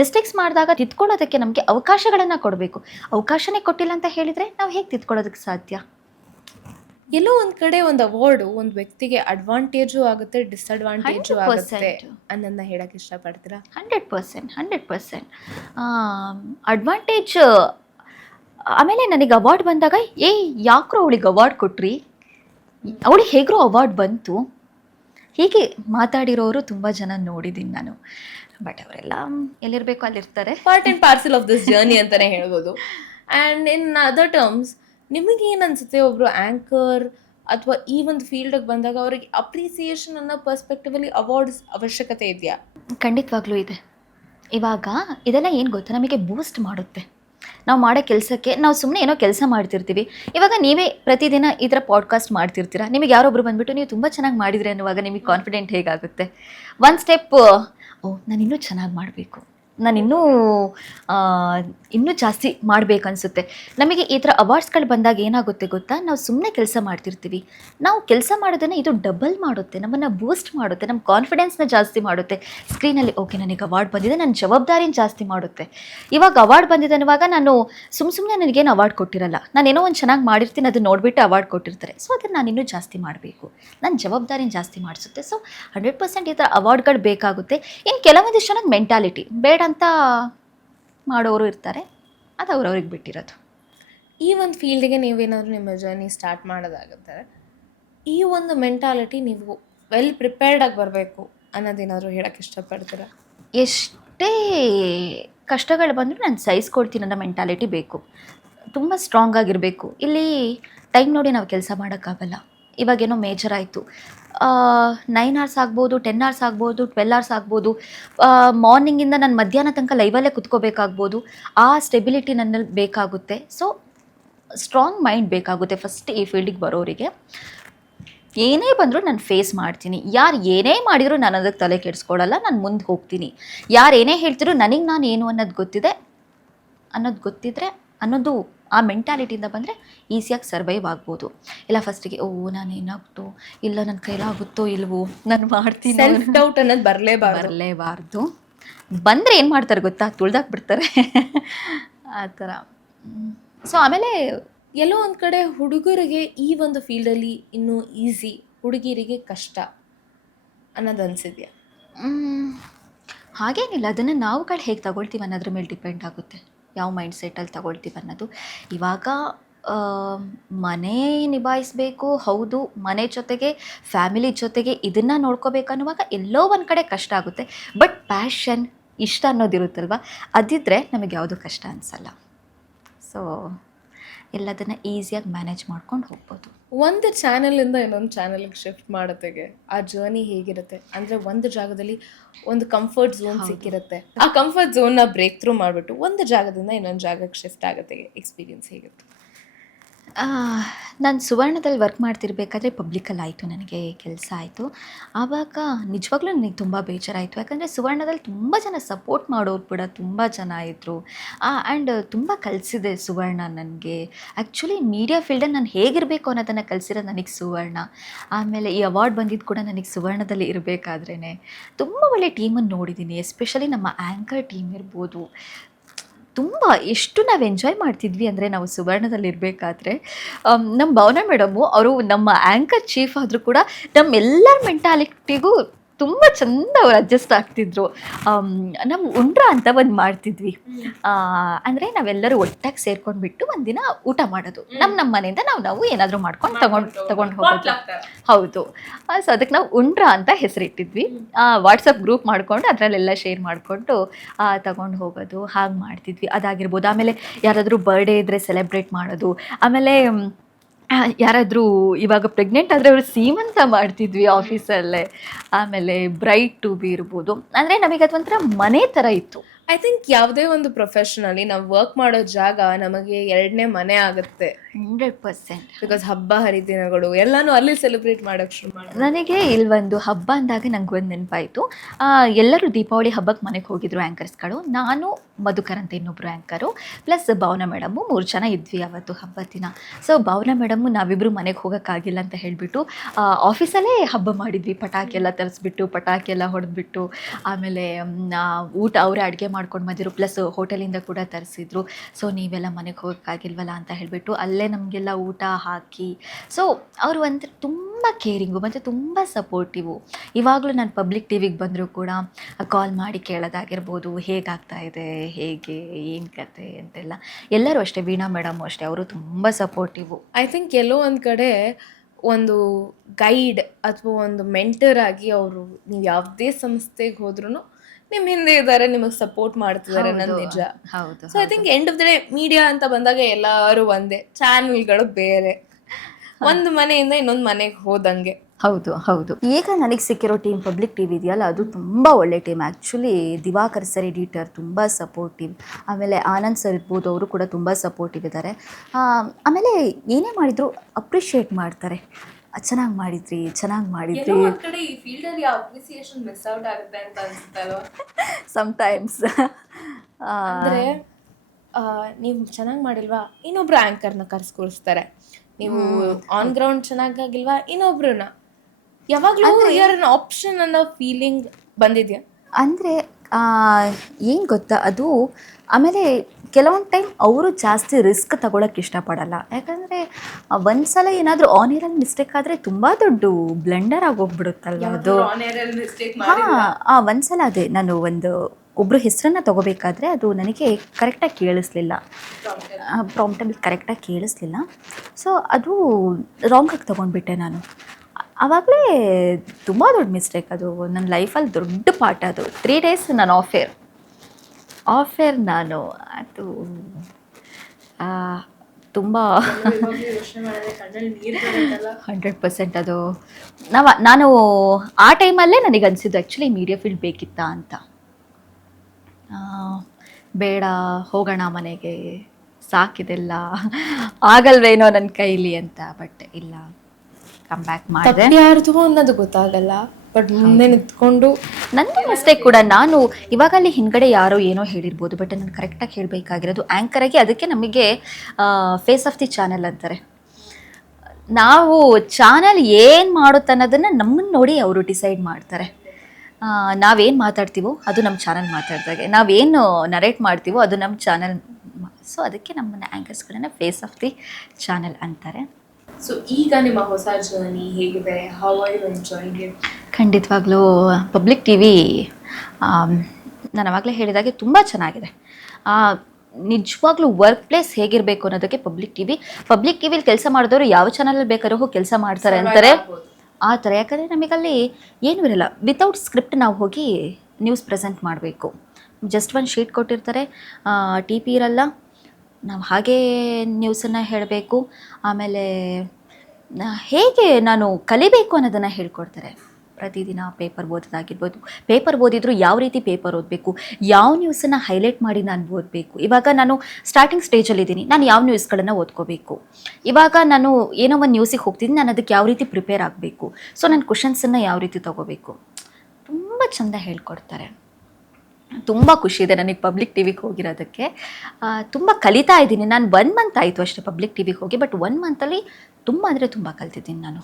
ಮಿಸ್ಟೇಕ್ಸ್ ಮಾಡಿದಾಗ ತಿದ್ಕೊಳ್ಳೋದಕ್ಕೆ ನಮಗೆ ಅವಕಾಶಗಳನ್ನು ಕೊಡಬೇಕು. ಅವಕಾಶನೇ ಕೊಟ್ಟಿಲ್ಲ ಅಂತ ಹೇಳಿದರೆ ನಾವು ಹೇಗೆ ತಿದ್ಕೊಳ್ಳೋದಕ್ಕೆ ಸಾಧ್ಯ? ಎಲ್ಲೋ ಒಂದು ಕಡೆ ಒಂದು ಅವಾರ್ಡು ಒಂದು ವ್ಯಕ್ತಿಗೆ ಅಡ್ವಾಂಟೇಜು ಆಗುತ್ತೆ, ಡಿಸ್ಅಡ್ವಾಂಟೇಜು ಆಗುತ್ತೆ ಅನ್ನೋದನ್ನ ಹೇಳಕ್ಕೆ ಇಷ್ಟಪಡ್ತೀರಾ? 100%. ಅಡ್ವಾಂಟೇಜ್. ಆಮೇಲೆ ನನಗೆ ಅವಾರ್ಡ್ ಬಂದಾಗ, ಯಾಕ್ರೋ ಅವಳಿಗೆ ಅವಾರ್ಡ್ ಕೊಟ್ರಿ, ಅವಳಿಗೆ ಹೇಗ್ರೋ ಅವಾರ್ಡ್ ಬಂತು, ಹೀಗೆ ಮಾತಾಡಿರೋರು ತುಂಬ ಜನ ನೋಡಿದ್ದೀನಿ ನಾನು. ಬಟ್ ಅವರೆಲ್ಲ ಎಲ್ಲಿರಬೇಕು ಅಲ್ಲಿರ್ತಾರೆ. Part and parcel of this journey ಅಂತಲೇ ಹೇಳ್ಬೋದು. ಆ್ಯಂಡ್ ಇನ್ ಅದರ್ ಟರ್ಮ್ಸ್, ನಿಮಗೆ ಏನು ಅನಿಸುತ್ತೆ, ಒಬ್ಬರು ಆ್ಯಂಕರ್ ಅಥವಾ ಈ ಒಂದು ಫೀಲ್ಡಿಗೆ ಬಂದಾಗ ಅವರಿಗೆ ಅಪ್ರಿಸಿಯೇಷನ್ ಅನ್ನೋ ಪರ್ಸ್ಪೆಕ್ಟಿವಲ್ಲಿ ಅವಾರ್ಡ್ಸ್ ಅವಶ್ಯಕತೆ ಇದೆಯಾ? ಖಂಡಿತವಾಗ್ಲೂ ಇದೆ. ಇವಾಗ ಇದೆಲ್ಲ ಏನು ಗೊತ್ತಾ, ನಮಗೆ ಬೂಸ್ಟ್ ಮಾಡುತ್ತೆ. ನಾವು ಮಾಡೋ ಕೆಲಸಕ್ಕೆ ನಾವು ಸುಮ್ಮನೆ ಏನೋ ಕೆಲಸ ಮಾಡ್ತಿರ್ತೀವಿ. ಇವಾಗ ನೀವೇ ಪ್ರತಿದಿನ ಈ ಥರ ಪಾಡ್ಕಾಸ್ಟ್ ಮಾಡ್ತಿರ್ತೀರ, ನಿಮಗೆ ಯಾರೊಬ್ಬರು ಬಂದುಬಿಟ್ಟು ನೀವು ತುಂಬ ಚೆನ್ನಾಗಿ ಮಾಡಿದ್ರಿ ಅನ್ನುವಾಗ ನಿಮಗೆ ಕಾನ್ಫಿಡೆಂಟ್ ಹೇಗಾಗುತ್ತೆ? ಒಂದು ಸ್ಟೆಪ್, ನಾನು ಇನ್ನೂ ಚೆನ್ನಾಗಿ ಮಾಡಬೇಕು, ನಾನು ಇನ್ನೂ ಜಾಸ್ತಿ ಮಾಡಬೇಕನ್ಸುತ್ತೆ. ನಮಗೆ ಈ ಥರ ಅವಾರ್ಡ್ಸ್ಗಳು ಬಂದಾಗ ಏನಾಗುತ್ತೆ ಗೊತ್ತಾ, ನಾವು ಸುಮ್ಮನೆ ಕೆಲಸ ಮಾಡ್ತಿರ್ತೀವಿ. ನಾವು ಕೆಲಸ ಮಾಡೋದನ್ನು ಇದು ಡಬಲ್ ಮಾಡುತ್ತೆ, ನಮ್ಮನ್ನು ಬೂಸ್ಟ್ ಮಾಡುತ್ತೆ, ನಮ್ಮ ಕಾನ್ಫಿಡೆನ್ಸ್ನ ಜಾಸ್ತಿ ಮಾಡುತ್ತೆ. ಸ್ಕ್ರೀನಲ್ಲಿ ಓಕೆ ನನಗೆ ಅವಾರ್ಡ್ ಬಂದಿದೆ, ನನ್ನ ಜವಾಬ್ದಾರಿನ ಜಾಸ್ತಿ ಮಾಡುತ್ತೆ. ಇವಾಗ ಅವಾರ್ಡ್ ಬಂದಿದೆ ಅನ್ನುವಾಗ ನಾನು ಸುಮ್ಮನೆ ನನಗೇನು ಅವಾರ್ಡ್ ಕೊಟ್ಟಿರಲ್ಲ, ನಾನೇನೋ ಒಂದು ಚೆನ್ನಾಗಿ ಮಾಡಿರ್ತೀನಿ, ಅದನ್ನು ನೋಡಿಬಿಟ್ಟು ಅವಾರ್ಡ್ ಕೊಟ್ಟಿರ್ತಾರೆ. ಸೊ ಅದನ್ನು ನಾನು ಇನ್ನೂ ಜಾಸ್ತಿ ಮಾಡಬೇಕು, ನನ್ನ ಜವಾಬ್ದಾರಿನ ಜಾಸ್ತಿ ಮಾಡಿಸುತ್ತೆ. ಸೊ 100% ಈ ಥರ ಅವಾರ್ಡ್ಗಳು ಬೇಕಾಗುತ್ತೆ. ಇನ್ನು ಕೆಲವೊಂದಿಷ್ಟು ಜನದ ಮೆಂಟಾಲಿಟಿ ಬೇಡ ಅಂತ ಮಾಡೋರು ಇರ್ತಾರೆ, ಅದು ಅವ್ರವ್ರಿಗೆ ಬಿಟ್ಟಿರೋದು. ಈ ಒಂದು ಫೀಲ್ಡಿಗೆ ನೀವೇನಾದರೂ ನಿಮ್ಮ ಜರ್ನಿ ಸ್ಟಾರ್ಟ್ ಮಾಡೋದಾಗುತ್ತೆ, ಈ ಒಂದು ಮೆಂಟಾಲಿಟಿ ನೀವು ವೆಲ್ ಪ್ರಿಪೇರ್ಡಾಗಿ ಬರಬೇಕು ಅನ್ನೋದೇನಾದರೂ ಹೇಳೋಕ್ಕೆ ಇಷ್ಟಪಡ್ತೀರಾ? ಎಷ್ಟೇ ಕಷ್ಟಗಳು ಬಂದರೂ ನಾನು ಸಹಿಸ್ಕೊಳ್ತೀನಿ ಅನ್ನೋ ಮೆಂಟಾಲಿಟಿ ಬೇಕು. ತುಂಬ ಸ್ಟ್ರಾಂಗ್ ಆಗಿರಬೇಕು. ಇಲ್ಲಿ ಟೈಮ್ ನೋಡಿ ನಾವು ಕೆಲಸ ಮಾಡೋಕ್ಕಾಗಲ್ಲ. ಇವಾಗೇನೋ ಮೇಜರ್ ಆಯಿತು, 9 hours ಆಗ್ಬೋದು, 10 hours ಆಗ್ಬೋದು, 12 hours ಆಗ್ಬೋದು, ಮಾರ್ನಿಂಗಿಂದ ನಾನು ಮಧ್ಯಾಹ್ನ ತನಕ ಲೈವಲ್ಲೇ ಕುತ್ಕೋಬೇಕಾಗ್ಬೋದು. ಆ ಸ್ಟೆಬಿಲಿಟಿ ನನ್ನಲ್ಲಿ ಬೇಕಾಗುತ್ತೆ. ಸೊ ಸ್ಟ್ರಾಂಗ್ ಮೈಂಡ್ ಬೇಕಾಗುತ್ತೆ ಫಸ್ಟ್ ಈ ಫೀಲ್ಡಿಗೆ ಬರೋರಿಗೆ. ಏನೇ ಬಂದರೂ ನಾನು ಫೇಸ್ ಮಾಡ್ತೀನಿ. ಯಾರು ಏನೇ ಮಾಡಿದರೂ ನಾನು ಅದಕ್ಕೆ ತಲೆ ಕೆಡಿಸ್ಕೊಳ್ಳಲ್ಲ, ನಾನು ಮುಂದೆ ಹೋಗ್ತೀನಿ. ಯಾರು ಏನೇ ಹೇಳ್ತಿರೋ ನನಗೆ ನಾನು ಏನು ಅನ್ನೋದು ಗೊತ್ತಿದ್ರೆ ಅನ್ನೋದು ಆ ಮೆಂಟಾಲಿಟಿಯಿಂದ ಬಂದರೆ ಈಸಿಯಾಗಿ ಸರ್ವೈವ್ ಆಗ್ಬೋದು. ಇಲ್ಲ ಫಸ್ಟಿಗೆ ನಾನು ಏನಾಗುತ್ತೋ, ಇಲ್ಲ ನನ್ನ ಕೈಲಾಗುತ್ತೋ ಇಲ್ವೋ, ನಾನು ಮಾಡ್ತೀನಿ, ಸೆಲ್ಫ್ ಡೌಟ್ ಅನ್ನೋದು ಬರಲೇಬಾರ್ದು. ಬಂದರೆ ಏನು ಮಾಡ್ತಾರೆ ಗೊತ್ತಾ, ತುಳ್ದಾಕ್ಬಿಡ್ತಾರೆ ಆ ಥರ. ಸೊ ಆಮೇಲೆ ಎಲ್ಲೋ ಒಂದು ಕಡೆ ಹುಡುಗರಿಗೆ ಈ ಒಂದು ಫೀಲ್ಡಲ್ಲಿ ಇನ್ನೂ ಈಸಿ, ಹುಡುಗಿರಿಗೆ ಕಷ್ಟ ಅನ್ನೋದು ಅನಿಸಿದೆಯಾ? ಹಾಗೇನಿಲ್ಲ, ಅದನ್ನು ನಾವುಗಳು ಹೇಗೆ ತಗೊಳ್ತೀವಿ ಅನ್ನೋದ್ರ ಮೇಲೆ ಡಿಪೆಂಡ್ ಆಗುತ್ತೆ, ಯಾವ ಮೈಂಡ್ ಸೆಟ್ಟಲ್ಲಿ ತಗೊಳ್ತೀವಿ ಅನ್ನೋದು. ಇವಾಗ ಮನೆ ನಿಭಾಯಿಸಬೇಕು, ಹೌದು, ಮನೆ ಜೊತೆಗೆ ಫ್ಯಾಮಿಲಿ ಜೊತೆಗೆ ಇದನ್ನು ನೋಡ್ಕೋಬೇಕನ್ನುವಾಗ ಎಲ್ಲೋ ಒಂದು ಕಡೆ ಕಷ್ಟ ಆಗುತ್ತೆ. ಬಟ್ ಪ್ಯಾಷನ್, ಇಷ್ಟ ಅನ್ನೋದಿರುತ್ತಲ್ವ, ಅದಿದ್ದರೆ ನಮಗೆ ಯಾವುದೂ ಕಷ್ಟ ಅನಿಸಲ್ಲ. ಸೊ ಎಲ್ಲದನ್ನು ಈಸಿಯಾಗಿ ಮ್ಯಾನೇಜ್ ಮಾಡ್ಕೊಂಡು ಹೋಗ್ಬೋದು. ಒಂದು ಚಾನಲಿಂದ ಇನ್ನೊಂದು ಚಾನಲ್ಗೆ ಶಿಫ್ಟ್ ಮಾಡೋತ್ತಿಗೆ ಆ ಜರ್ನಿ ಹೇಗಿರುತ್ತೆ? ಅಂದರೆ ಒಂದು ಜಾಗದಲ್ಲಿ ಒಂದು ಕಂಫರ್ಟ್ ಝೋನ್ ಸಿಕ್ಕಿರುತ್ತೆ, ಆ ಕಂಫರ್ಟ್ ಝೋನ್ನ ಬ್ರೇಕ್ ಥ್ರೂ ಮಾಡಿಬಿಟ್ಟು ಒಂದು ಜಾಗದಿಂದ ಇನ್ನೊಂದು ಜಾಗಕ್ಕೆ ಶಿಫ್ಟ್ ಆಗುತ್ತೆ, ಎಕ್ಸ್ಪೀರಿಯನ್ಸ್ ಹೇಗಿರುತ್ತೆ? ನಾನು ಸುವರ್ಣದಲ್ಲಿ ವರ್ಕ್ ಮಾಡ್ತಿರ್ಬೇಕಾದ್ರೆ ಪಬ್ಲಿಕಲ್ಲಿ ಆಯಿತು, ನನಗೆ ಕೆಲಸ ಆಯಿತು. ಆವಾಗ ನಿಜವಾಗ್ಲೂ ನನಗೆ ತುಂಬ ಬೇಜಾರಾಯಿತು. ಯಾಕಂದರೆ ಸುವರ್ಣದಲ್ಲಿ ತುಂಬ ಜನ ಸಪೋರ್ಟ್ ಮಾಡೋರು ಕೂಡ ತುಂಬ ಜನ ಇದ್ದರು. ಆ್ಯಂಡ್ ತುಂಬ ಕಲಿಸಿದೆ ಸುವರ್ಣ ನನಗೆ. ಆ್ಯಕ್ಚುಲಿ ಮೀಡಿಯಾ ಫೀಲ್ಡಲ್ಲಿ ನಾನು ಹೇಗಿರಬೇಕು ಅನ್ನೋದನ್ನು ಕಲಿಸಿರೋದು ನನಗೆ ಸುವರ್ಣ. ಆಮೇಲೆ ಈ ಅವಾರ್ಡ್ ಬಂದಿದ್ದು ಕೂಡ ನನಗೆ ಸುವರ್ಣದಲ್ಲಿ ಇರಬೇಕಾದ್ರೇ. ತುಂಬ ಒಳ್ಳೆ ಟೀಮನ್ನು ನೋಡಿದ್ದೀನಿ, ಎಸ್ಪೆಷಲಿ ನಮ್ಮ ಆ್ಯಂಕರ್ ಟೀಮ್ ಇರ್ಬೋದು. ತುಂಬ ಎಷ್ಟು ನಾವು ಎಂಜಾಯ್ ಮಾಡ್ತಿದ್ವಿ ಅಂದರೆ ನಾವು ಸುವರ್ಣದಲ್ಲಿ ಇರಬೇಕಾದ್ರೆ. ನಮ್ಮ ಭಾವನಾ ಮೇಡಮು ಅವರು ನಮ್ಮ ಆ್ಯಂಕರ್ ಚೀಫ್ ಆದರೂ ಕೂಡ ನಮ್ಮೆಲ್ಲರ ಮೆಂಟಾಲಿಟಿಗೂ ತುಂಬ ಚೆಂದ ಅವ್ರು ಅಡ್ಜಸ್ಟ್ ಆಗ್ತಿದ್ರು. ನಾವು ಉಂಡ್ರ ಅಂತ ಒಂದು ಮಾಡ್ತಿದ್ವಿ. ಅಂದರೆ ನಾವೆಲ್ಲರೂ ಒಟ್ಟಾಗಿ ಸೇರ್ಕೊಂಡ್ಬಿಟ್ಟು ಒಂದಿನ ಊಟ ಮಾಡೋದು. ನಮ್ಮ ಮನೆಯಿಂದ ನಾವು ಏನಾದರೂ ಮಾಡ್ಕೊಂಡು ತಗೊಂಡು ಹೋಗೋದು. ಹೌದು. ಸೊ ಅದಕ್ಕೆ ನಾವು ಉಂಡ್ರ ಅಂತ ಹೆಸರಿಟ್ಟಿದ್ವಿ. ವಾಟ್ಸಪ್ ಗ್ರೂಪ್ ಮಾಡಿಕೊಂಡು ಅದರಲ್ಲೆಲ್ಲ ಶೇರ್ ಮಾಡಿಕೊಂಡು ತಗೊಂಡು ಹೋಗೋದು, ಹಾಗೆ ಮಾಡ್ತಿದ್ವಿ. ಅದಾಗಿರ್ಬೋದು. ಆಮೇಲೆ ಯಾರಾದರೂ ಬರ್ಡೇ ಇದ್ದರೆ ಸೆಲೆಬ್ರೇಟ್ ಮಾಡೋದು. ಆಮೇಲೆ ಯಾರಾದರೂ ಇವಾಗ ಪ್ರೆಗ್ನೆಂಟ್ ಆದರೆ ಅವರು ಸೀಮಂತ ಮಾಡ್ತಿದ್ವಿ ಆಫೀಸಲ್ಲೇ. ಆಮೇಲೆ ಬ್ರೈಡ್ ಟು ಬಿ ಇರ್ಬೋದು. ಅಂದರೆ ನಮಗೆ ಅದು ಒಂಥರ ಮನೆ ಥರ ಇತ್ತು. ಐ ಥಿಂಕ್ ಯಾವುದೇ ಒಂದು ಪ್ರೊಫೆಷನಲ್ಲಿ ನಾವು ವರ್ಕ್ ಮಾಡೋ ಜಾಗ ನಮಗೆ ಎರಡನೇ ಮನೆ ಆಗುತ್ತೆ. 100%. ಬಿಕಾಸ್ ಹಬ್ಬ ಹರಿದಿನಗಳು ಎಲ್ಲನೂ ಅಲ್ಲಿ ಸೆಲೆಬ್ರೇಟ್ ಮಾಡೋಕ್ಕೆ ಶುರು ಮಾಡಿ. ನನಗೆ ಇಲ್ಲೊಂದು ಹಬ್ಬ ಅಂದಾಗ ನಂಗೆ ಒಂದು ನೆನಪಾಯಿತು. ಎಲ್ಲರೂ ದೀಪಾವಳಿ ಹಬ್ಬಕ್ಕೆ ಮನೆಗೆ ಹೋಗಿದ್ರು ಆ್ಯಂಕರ್ಸ್ಗಳು. ನಾನು, ಮಧುಕರ್ ಅಂತ ಇನ್ನೊಬ್ಬರು ಆ್ಯಂಕರು, ಪ್ಲಸ್ ಭಾವನಾ ಮೇಡಮು, 3 ಜನ ಇದ್ವಿ ಅವತ್ತು ಹಬ್ಬದ ದಿನ. ಸೊ ಭಾವನಾ ಮೇಡಮು ನಾವಿಬ್ಬರು ಮನೆಗೆ ಹೋಗೋಕ್ಕಾಗಿಲ್ಲ ಅಂತ ಹೇಳಿಬಿಟ್ಟು ಆಫೀಸಲ್ಲೇ ಹಬ್ಬ ಮಾಡಿದ್ವಿ. ಪಟಾಕಿ ಎಲ್ಲ ತರಿಸ್ಬಿಟ್ಟು, ಪಟಾಕಿ ಎಲ್ಲ ಹೊಡೆದ್ಬಿಟ್ಟು, ಆಮೇಲೆ ಊಟ ಅವರೇ ಅಡುಗೆ ಮಾಡ್ಕೊಂಡು ಬಂದಿದ್ರು, ಪ್ಲಸ್ ಹೋಟೆಲಿಂದ ಕೂಡ ತರಿಸಿದ್ರು. ಸೊ ನೀವೆಲ್ಲ ಮನೆಗೆ ಹೋಗೋಕ್ಕಾಗಿಲ್ವಲ್ಲ ಅಂತ ಹೇಳಿಬಿಟ್ಟು ಅಲ್ಲೇ ನಮಗೆಲ್ಲ ಊಟ ಹಾಕಿ. ಸೊ ಅವರು ಒಂಥರ ತುಂಬ ಕೇರಿಂಗು ಮತ್ತು ತುಂಬ ಸಪೋರ್ಟಿವು. ಇವಾಗಲೂ ನಾನು ಪಬ್ಲಿಕ್ ಟಿವಿಗೆ ಬಂದರೂ ಕೂಡ ಕಾಲ್ ಮಾಡಿ ಕೇಳೋದಾಗಿರ್ಬೋದು, ಹೇಗಾಗ್ತಾ ಇದೆ, ಹೇಗೆ, ಏನು ಕತೆ ಅಂತೆಲ್ಲ. ಎಲ್ಲರೂ ಅಷ್ಟೇ, ವೀಣಾ ಮೇಡಮು ಅಷ್ಟೇ, ಅವರು ತುಂಬ ಸಪೋರ್ಟಿವು. ಐ ಥಿಂಕ್ ಎಲ್ಲೋ ಒಂದು ಕಡೆ ಒಂದು ಗೈಡ್ ಅಥವಾ ಒಂದು ಮೆಂಟರ್ ಆಗಿ ಅವರು, ನೀವು ಯಾವುದೇ ಸಂಸ್ಥೆಗೆ ಹೋದ್ರೂ ನಿಮ್ಮ ಹಿಂದೆ ಇದ್ದಾರೆ, ನಿಮಗೆ ಸಪೋರ್ಟ್ ಮಾಡ್ತಿದ್ದಾರೆ ಅನ್ನೋದು ನಿಜ. ಹೌದು. So I think end of the day media ಅಂತ ಬಂದಾಗ ಎಲ್ಲರೂ ಒಂದೇ, ಚಾನಲ್ಗಳು ಬೇರೆ, ಒಂದು ಮನೆಯಿಂದ ಇನ್ನೊಂದು ಮನೆಗೆ ಹೋದಂಗೆ. ಹೌದು ಹೌದು. ಈಗ ನನಗೆ ಸಿಕ್ಕಿರೋ ಟೀಮ್ ಪಬ್ಲಿಕ್ ಟಿವಿ ಇದೆಯಲ್ಲ, ಅದು ತುಂಬ ಒಳ್ಳೆ team. Actually Diwakar sir editor ತುಂಬ ಸಪೋರ್ಟಿವ್. ಆಮೇಲೆ ಆನಂದ್ ಸರ್ ಇರ್ಬೋದು, ಅವರು ಕೂಡ ತುಂಬ ಸಪೋರ್ಟಿವ್ ಇದ್ದಾರೆ. ಆಮೇಲೆ ಏನೇ ಮಾಡಿದ್ರು ಅಪ್ರಿಷಿಯೇಟ್ ಮಾಡ್ತಾರೆ. ಚೆನ್ನಾಗಿ ಮಾಡಿದ್ರಿ, ಚೆನ್ನಾಗಿ ಮಾಡಿದ್ರಿ. ಈ ಫೀಲ್ಡಲ್ಲಿ ಅಪ್ರಿಸಿಯೇಷನ್ ಮಿಸ್ ಔಟ್ ಆಗುತ್ತೆ ಅಂತ ಅನ್ಸುತ್ತಲ್ವ ಸಮ್ಟೈಮ್ಸ್. ಅಂದರೆ ನೀವು ಚೆನ್ನಾಗಿ ಮಾಡಿಲ್ವಾ, ಇನ್ನೊಬ್ರು ಆ್ಯಂಕರ್ನ ಕರ್ಸ್ಕೊಳಿಸ್ತಾರೆ. ನೀವು ಆನ್ ಗ್ರೌಂಡ್ ಚೆನ್ನಾಗಾಗಿಲ್ವಾ, ಇನ್ನೊಬ್ರನ್ನ. ಯಾವಾಗಲೂ ಯಾರನ್ನ ಆಪ್ಷನ್ ಅನ್ನೋ ಫೀಲಿಂಗ್ ಬಂದಿದೆಯಾ? ಅಂದರೆ ಏನು ಗೊತ್ತಾ, ಅದು ಆಮೇಲೆ ಕೆಲವೊಂದು ಟೈಮ್ ಅವರು ಜಾಸ್ತಿ ರಿಸ್ಕ್ ತಗೊಳಕ್ಕೆ ಇಷ್ಟಪಡಲ್ಲ. ಯಾಕಂದರೆ ಒಂದು ಸಲ ಏನಾದರೂ ಆನ್ ಏರಲ್ಲಿ ಮಿಸ್ಟೇಕ್ ಆದರೆ ತುಂಬ ದೊಡ್ಡ ಬ್ಲೆಂಡರ್ ಆಗೋಗ್ಬಿಡುತ್ತಲ್ವ ಅದು. ಒಂದು ಸಲ ಅದೇ ನಾನು ಒಬ್ಬರು ಹೆಸರನ್ನು ತೊಗೋಬೇಕಾದ್ರೆ ಅದು ನನಗೆ ಕರೆಕ್ಟಾಗಿ ಕೇಳಿಸ್ಲಿಲ್ಲ, ಪ್ರಾಂಪ್ಟಲ್ಲಿ ಕರೆಕ್ಟಾಗಿ ಕೇಳಿಸ್ಲಿಲ್ಲ. ಸೊ ಅದು ರಾಂಗಾಗಿ ತೊಗೊಂಡ್ಬಿಟ್ಟೆ ನಾನು. ಆವಾಗಲೇ ತುಂಬ ದೊಡ್ಡ ಮಿಸ್ಟೇಕ್ ಅದು, ನನ್ನ ಲೈಫಲ್ಲಿ ದೊಡ್ಡ ಪಾಠ ಅದು. 3 days ನಾನು ಆಫೇರ್ ನಾನು ಅದು ತುಂಬ 100% ಅದು ನಾನು ಆ ಟೈಮಲ್ಲೇ ನನಗೆ ಅನಿಸಿದ್ದು ಆ್ಯಕ್ಚುಲಿ ಮೀಡಿಯಾ ಫೀಲ್ಡ್ ಬೇಕಿತ್ತಾ ಅಂತ. ಬೇಡ ಹೋಗೋಣ ಮನೆಗೆ, ಸಾಕಿದೆಲ್ಲ ಆಗಲ್ವೇನೋ ನನ್ನ ಕೈಲಿ ಅಂತ. ಬಟ್ ಇಲ್ಲ, ಕಮ್ ಬ್ಯಾಕ್ ಮಾಡಿದೆ. ಯಾರ್ದು ಅನ್ನೋದು ಗೊತ್ತಾಗಲ್ಲ, ಬಟ್ ಮುಂದೆ ನಿಂತ್ಕೊಂಡು ನನ್ನ ಮಿಸ್ಟೇಕ್ ಕೂಡ. ನಾನು ಇವಾಗ ಅಲ್ಲಿ ಹಿಂದ್ಗಡೆ ಯಾರೋ ಏನೋ ಹೇಳಿರ್ಬೋದು, ಬಟ್ ನಾನು ಕರೆಕ್ಟಾಗಿ ಹೇಳಬೇಕಾಗಿರೋದು ಆ್ಯಂಕರಾಗಿ. ಅದಕ್ಕೆ ನಮಗೆ ಫೇಸ್ ಆಫ್ ದಿ ಚಾನಲ್ ಅಂತಾರೆ. ನಾವು ಚಾನಲ್ ಏನು ಮಾಡುತ್ತೆ ಅನ್ನೋದನ್ನು ನಮ್ಮನ್ನು ನೋಡಿ ಅವರು ಡಿಸೈಡ್ ಮಾಡ್ತಾರೆ. ನಾವೇನು ಮಾತಾಡ್ತೀವೋ ಅದು ನಮ್ಮ ಚಾನಲ್ ಮಾತಾಡ್ದಾಗೆ, ನಾವೇನು ನರೇಟ್ ಮಾಡ್ತೀವೋ ಅದು ನಮ್ಮ ಚಾನಲ್. ಸೊ ಅದಕ್ಕೆ ನಮ್ಮನ್ನ ಆ್ಯಂಕರ್ಸ್ಗಳನ್ನ ಫೇಸ್ ಆಫ್ ದಿ ಚಾನಲ್ ಅಂತಾರೆ. ಸೊ ಈಗ ನಿಮ್ಮ ಹೊಸ ಜರ್ನಿ ಹೇಗಿದೆ? How are you enjoying it? ಖಂಡಿತವಾಗ್ಲೂ ಪಬ್ಲಿಕ್ ಟಿ ವಿ ನಾನು ಆವಾಗಲೇ ಹೇಳಿದಾಗೆ ತುಂಬ ಚೆನ್ನಾಗಿದೆ. ನಿಜವಾಗ್ಲೂ ವರ್ಕ್ ಪ್ಲೇಸ್ ಹೇಗಿರಬೇಕು ಅನ್ನೋದಕ್ಕೆ ಪಬ್ಲಿಕ್ ಟಿ ವಿಲಿ ಕೆಲಸ ಮಾಡಿದವರು ಯಾವ ಚಾನಲಲ್ಲಿ ಬೇಕಾದ್ರೂ ಹೋಗಿ ಕೆಲಸ ಮಾಡ್ತಾರೆ ಅಂತಾರೆ ಆ ಥರ. ಯಾಕಂದರೆ ನಮಗಲ್ಲಿ ಏನೂ ಇರಲ್ಲ, ವಿತೌಟ್ ಸ್ಕ್ರಿಪ್ಟ್ ನಾವು ಹೋಗಿ ನ್ಯೂಸ್ ಪ್ರೆಸೆಂಟ್ ಮಾಡಬೇಕು. ಜಸ್ಟ್ ಒಂದು ಶೀಟ್ ಕೊಟ್ಟಿರ್ತಾರೆ, ಟಿ ಪಿ ಇರಲ್ಲ, ನಾವು ಹಾಗೇ ನ್ಯೂಸನ್ನು ಹೇಳಬೇಕು. ಆಮೇಲೆ ಹೇಗೆ ನಾನು ಕಲಿಬೇಕು ಅನ್ನೋದನ್ನು ಹೇಳ್ಕೊಡ್ತಾರೆ. ಪ್ರತಿದಿನ ಪೇಪರ್ ಓದೋದಾಗಿರ್ಬೋದು, ಪೇಪರ್ ಓದಿದ್ರು ಯಾವ ರೀತಿ ಪೇಪರ್ ಓದಬೇಕು, ಯಾವ ನ್ಯೂಸನ್ನು ಹೈಲೈಟ್ ಮಾಡಿ ನಾನು ಓದಬೇಕು. ಇವಾಗ ನಾನು ಸ್ಟಾರ್ಟಿಂಗ್ ಸ್ಟೇಜಲ್ಲಿದ್ದೀನಿ, ನಾನು ಯಾವ ನ್ಯೂಸ್ಗಳನ್ನು ಓದ್ಕೋಬೇಕು. ಇವಾಗ ನಾನು ಏನೋ ಒಂದು ನ್ಯೂಸಿಗೆ ಹೋಗ್ತೀನಿ, ನಾನು ಅದಕ್ಕೆ ಯಾವ ರೀತಿ ಪ್ರಿಪೇರ್ ಆಗಬೇಕು, ಸೊ ನನ್ನ ಕ್ವಶನ್ಸನ್ನು ಯಾವ ರೀತಿ ತೊಗೋಬೇಕು, ತುಂಬ ಚೆಂದ ಹೇಳ್ಕೊಡ್ತಾರೆ. ತುಂಬ ಖುಷಿ ಇದೆ ನನಗೆ ಪಬ್ಲಿಕ್ ಟಿ ವಿಗೆ ಹೋಗಿರೋದಕ್ಕೆ. ತುಂಬ ಕಲಿತಾ ಇದ್ದೀನಿ. ನಾನು 1 month ಆಯಿತು ಅಷ್ಟೇ ಪಬ್ಲಿಕ್ ಟಿ ವಿಗೆ ಹೋಗಿ, ಬಟ್ 1 monthಲ್ಲಿ ತುಂಬ ಅಂದರೆ ತುಂಬ ಕಲ್ತಿದ್ದೀನಿ ನಾನು.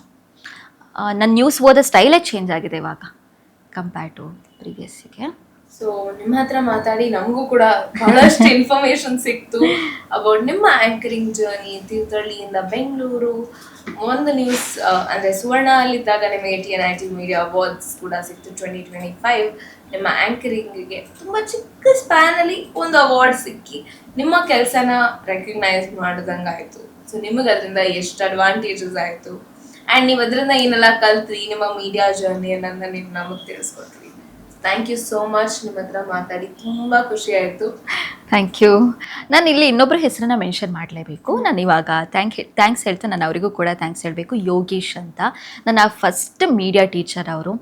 ನನ್ನ ನ್ಯೂಸ್ ಓದೋ ಸ್ಟೈಲೇ ಚೇಂಜ್ ಆಗಿದೆ ಇವಾಗ ಕಂಪೇರ್ ಟು ಪ್ರೀವಿಯಸ್ಸಿಗೆ. ಸೊ ನಿಮ್ಮ ಹತ್ರ ಮಾತಾಡಿ ನಮಗೂ ಕೂಡ ಬಹಳಷ್ಟು ಇನ್ಫಾರ್ಮೇಶನ್ ಸಿಕ್ತು ಅಬೌಟ್ ನಿಮ್ಮ ಆಂಕರಿಂಗ್ ಜರ್ನಿ. ತೀರ್ಥಹಳ್ಳಿಯಿಂದ ಬೆಂಗಳೂರು, ಒಂದು ನ್ಯೂಸ್ ಅಂದರೆ ಸುವರ್ಣ ಅಲ್ಲಿದ್ದಾಗ ನಿಮಗೆ TNIT ಮೀಡಿಯಾ ಅವಾರ್ಡ್ಸ್ ಕೂಡ ಸಿಕ್ತು 2025. ನಿಮ್ಮ ಆಂಕರಿಂಗಿಗೆ ತುಂಬ ಚಿಕ್ಕ ಸ್ಪ್ಯಾನಲ್ಲಿ ಒಂದು ಅವಾರ್ಡ್ ಸಿಕ್ಕಿ ನಿಮ್ಮ ಕೆಲಸನ ರೆಕಗ್ನೈಸ್ ಮಾಡಿದಂಗಾಯಿತು. ಸೊ ನಿಮಗೆ ಅದರಿಂದ ಎಷ್ಟು ಅಡ್ವಾಂಟೇಜಸ್ ಆಯಿತು ಆ್ಯಂಡ್ ನೀವು ಅದರಿಂದ ಏನೆಲ್ಲ ಕಲ್ತ್ರಿ, ನಿಮ್ಮ ಮೀಡಿಯಾ ಜರ್ನಿಯನ್ನು ನೀವು ನಮಗೆ ತಿಳಿಸ್ಕೊಟ್ರಿ. Thank you so much. ನಿಮ್ಮ ಹತ್ರ ಮಾತಾಡಿ ತುಂಬ ಖುಷಿ ಆಯಿತು. Thank you. ನಾನು ಇಲ್ಲಿ ಇನ್ನೊಬ್ಬರ ಹೆಸರನ್ನ ಮೆನ್ಷನ್ ಮಾಡಲೇಬೇಕು. ನಾನು ಇವಾಗ ಥ್ಯಾಂಕ್ಸ್ ಹೇಳ್ತಾ ನಾನು ಅವರಿಗೂ ಕೂಡ ಥ್ಯಾಂಕ್ಸ್ ಹೇಳಬೇಕು. ಯೋಗೀಶ್ ಅಂತ ನನ್ನ ಫಸ್ಟ್ ಮೀಡಿಯಾ ಟೀಚರ್ ಅವರು.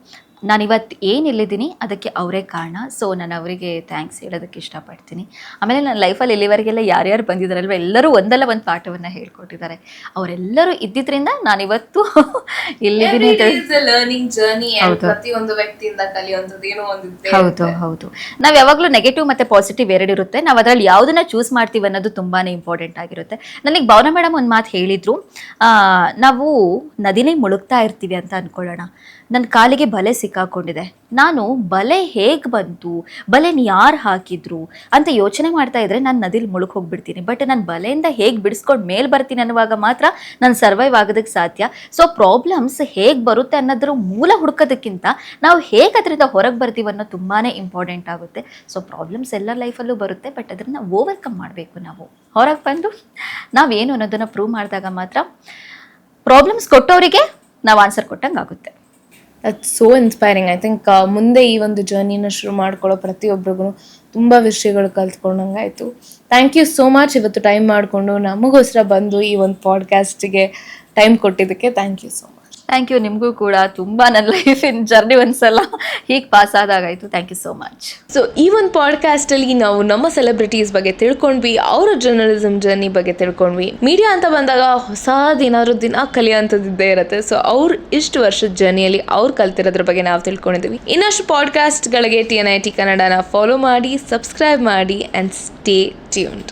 ನಾನಿವತ್ತು ಏನಿಲ್ಲಿದ್ದೀನಿ ಅದಕ್ಕೆ ಅವರೇ ಕಾರಣ. ಸೊ ನಾನು ಅವರಿಗೆ ಥ್ಯಾಂಕ್ಸ್ ಹೇಳೋದಕ್ಕೆ ಇಷ್ಟಪಡ್ತೀನಿ. ಆಮೇಲೆ ನನ್ನ ಲೈಫಲ್ಲಿ ಇಲ್ಲಿವರೆಗೆಲ್ಲ ಯಾರ್ಯಾರು ಬಂದಿದ್ದಾರಲ್ವ, ಎಲ್ಲರೂ ಒಂದಲ್ಲ ಒಂದು ಪಾಠವನ್ನು ಹೇಳ್ಕೊಟ್ಟಿದ್ದಾರೆ. ಅವರೆಲ್ಲರೂ ಇದ್ದಿದ್ದರಿಂದ ನಾನಿವತ್ತು ಇಲ್ಲಿದ್ದೀನಿ. ಲರ್ನಿಂಗ್ ಜರ್ನಿ, ಪ್ರತಿಯೊಂದು ವ್ಯಕ್ತಿಯಿಂದ ಕಲಿಯುವಂಥದ್ದು ಏನೋ ಒಂದು. ಹೌದು. ನಾವು ಯಾವಾಗಲೂ ನೆಗೆಟಿವ್ ಮತ್ತು ಪಾಸಿಟಿವ್ ಎರಡು ಇರುತ್ತೆ. ನಾವು ಅದರಲ್ಲಿ ಯಾವುದನ್ನ ಚೂಸ್ ಮಾಡ್ತೀವಿ ಅನ್ನೋದು ತುಂಬಾ ಇಂಪಾರ್ಟೆಂಟ್ ಆಗಿರುತ್ತೆ. ನನಗೆ ಭಾವನಾ ಮೇಡಮ್ ಒಂದು ಮಾತು ಹೇಳಿದರು, ನಾವು ನದಿನೇ ಮುಳುಗ್ತಾ ಇರ್ತೀವಿ ಅಂತ ಅಂದ್ಕೊಳ್ಳೋಣ. ನನ್ನ ಕಾಲಿಗೆ ಬಲೆ ಸಿಕ್ಕಾಕೊಂಡಿದೆ, ನಾನು ಬಲೆ ಹೇಗೆ ಬಂತು, ಬಲೆನ ಯಾರು ಹಾಕಿದ್ರು ಅಂತ ಯೋಚನೆ ಮಾಡ್ತಾ ಇದ್ರೆ ನಾನು ನದಿಲಿ ಮುಳುಗಿ ಹೋಗ್ಬಿಡ್ತೀನಿ. ಬಟ್ ನಾನು ಬಲೆಯಿಂದ ಹೇಗೆ ಬಿಡಿಸ್ಕೊಂಡು ಮೇಲೆ ಬರ್ತೀನಿ ಅನ್ನುವಾಗ ಮಾತ್ರ ನಾನು ಸರ್ವೈವ್ ಆಗೋದಕ್ಕೆ ಸಾಧ್ಯ. ಸೊ ಪ್ರಾಬ್ಲಮ್ಸ್ ಹೇಗೆ ಬರುತ್ತೆ ಅನ್ನೋದ್ರ ಮೂಲ ಹುಡುಕೋದಕ್ಕಿಂತ ನಾವು ಹೇಗೆ ಅದರಿಂದ ಹೊರಗೆ ಬರ್ತೀವಿ ಅನ್ನೋ ತುಂಬಾ ಇಂಪಾರ್ಟೆಂಟ್ ಆಗುತ್ತೆ. ಸೊ ಪ್ರಾಬ್ಲಮ್ಸ್ ಎಲ್ಲ ಲೈಫಲ್ಲೂ ಬರುತ್ತೆ, ಬಟ್ ಅದನ್ನು ಓವರ್ಕಮ್ ಮಾಡಬೇಕು. ನಾವು ಹೊರಗೆ ಬಂದು ನಾವೇನು ಅನ್ನೋದನ್ನು ಪ್ರೂವ್ ಮಾಡಿದಾಗ ಮಾತ್ರ ಪ್ರಾಬ್ಲಮ್ಸ್ ಕೊಟ್ಟವರಿಗೆ ನಾವು ಆನ್ಸರ್ ಕೊಟ್ಟಂಗೆ ಆಗುತ್ತೆ. That's so inspiring. I think ಮುಂದೆ ಈ ಒಂದು ಜರ್ನಿನ ಶುರು ಮಾಡ್ಕೊಳ್ಳೋ ಪ್ರತಿಯೊಬ್ಬರಿಗೂ ತುಂಬ ವಿಷಯಗಳು ಕಲ್ತ್ಕೊಂಡಂಗಾಯಿತು. Thank you so much. ಇವತ್ತು ಟೈಮ್ ಮಾಡಿಕೊಂಡು ನಮಗೋಸ್ಕರ ಬಂದು ಈ ಒಂದು ಪಾಡ್ಕಾಸ್ಟಿಗೆ ಟೈಮ್ ಕೊಟ್ಟಿದ್ದಕ್ಕೆ thank you so much. Thank you. ನಿಮಗೂ ಕೂಡ ತುಂಬ ನನ್ನ ಲೈಫಿನ ಜರ್ನಿ ಒಂದ್ಸಲ ಹೀಗೆ ಪಾಸ್ ಆದಾಗಾಯಿತು. Thank you so much. So ಈ ಒಂದು ಪಾಡ್ಕಾಸ್ಟಲ್ಲಿ ನಾವು ನಮ್ಮ ಸೆಲೆಬ್ರಿಟೀಸ್ ಬಗ್ಗೆ ತಿಳ್ಕೊಂಡ್ವಿ, ಅವರ ಜರ್ನಲಿಸಮ್ ಜರ್ನಿ ಬಗ್ಗೆ ತಿಳ್ಕೊಂಡ್ವಿ. ಮೀಡಿಯಾ ಅಂತ ಬಂದಾಗ ಹೊಸದೇನಾದ್ರೂ ದಿನ ಕಲಿಯೋಂಥದ್ದು ಇದ್ದೇ ಇರುತ್ತೆ. ಸೊ ಅವ್ರು ಇಷ್ಟು ವರ್ಷದ ಜರ್ನಿಯಲ್ಲಿ ಅವ್ರು ಕಲ್ತಿರೋದ್ರ ಬಗ್ಗೆ ನಾವು ತಿಳ್ಕೊಂಡಿದ್ದೀವಿ. ಇನ್ನಷ್ಟು ಪಾಡ್ಕಾಸ್ಟ್ಗಳಿಗೆ TNIT ಕನ್ನಡನ ಫಾಲೋ ಮಾಡಿ, ಸಬ್ಸ್ಕ್ರೈಬ್ ಮಾಡಿ ಆ್ಯಂಡ್ ಸ್ಟೇ ಟ್ಯೂನ್ಡ್.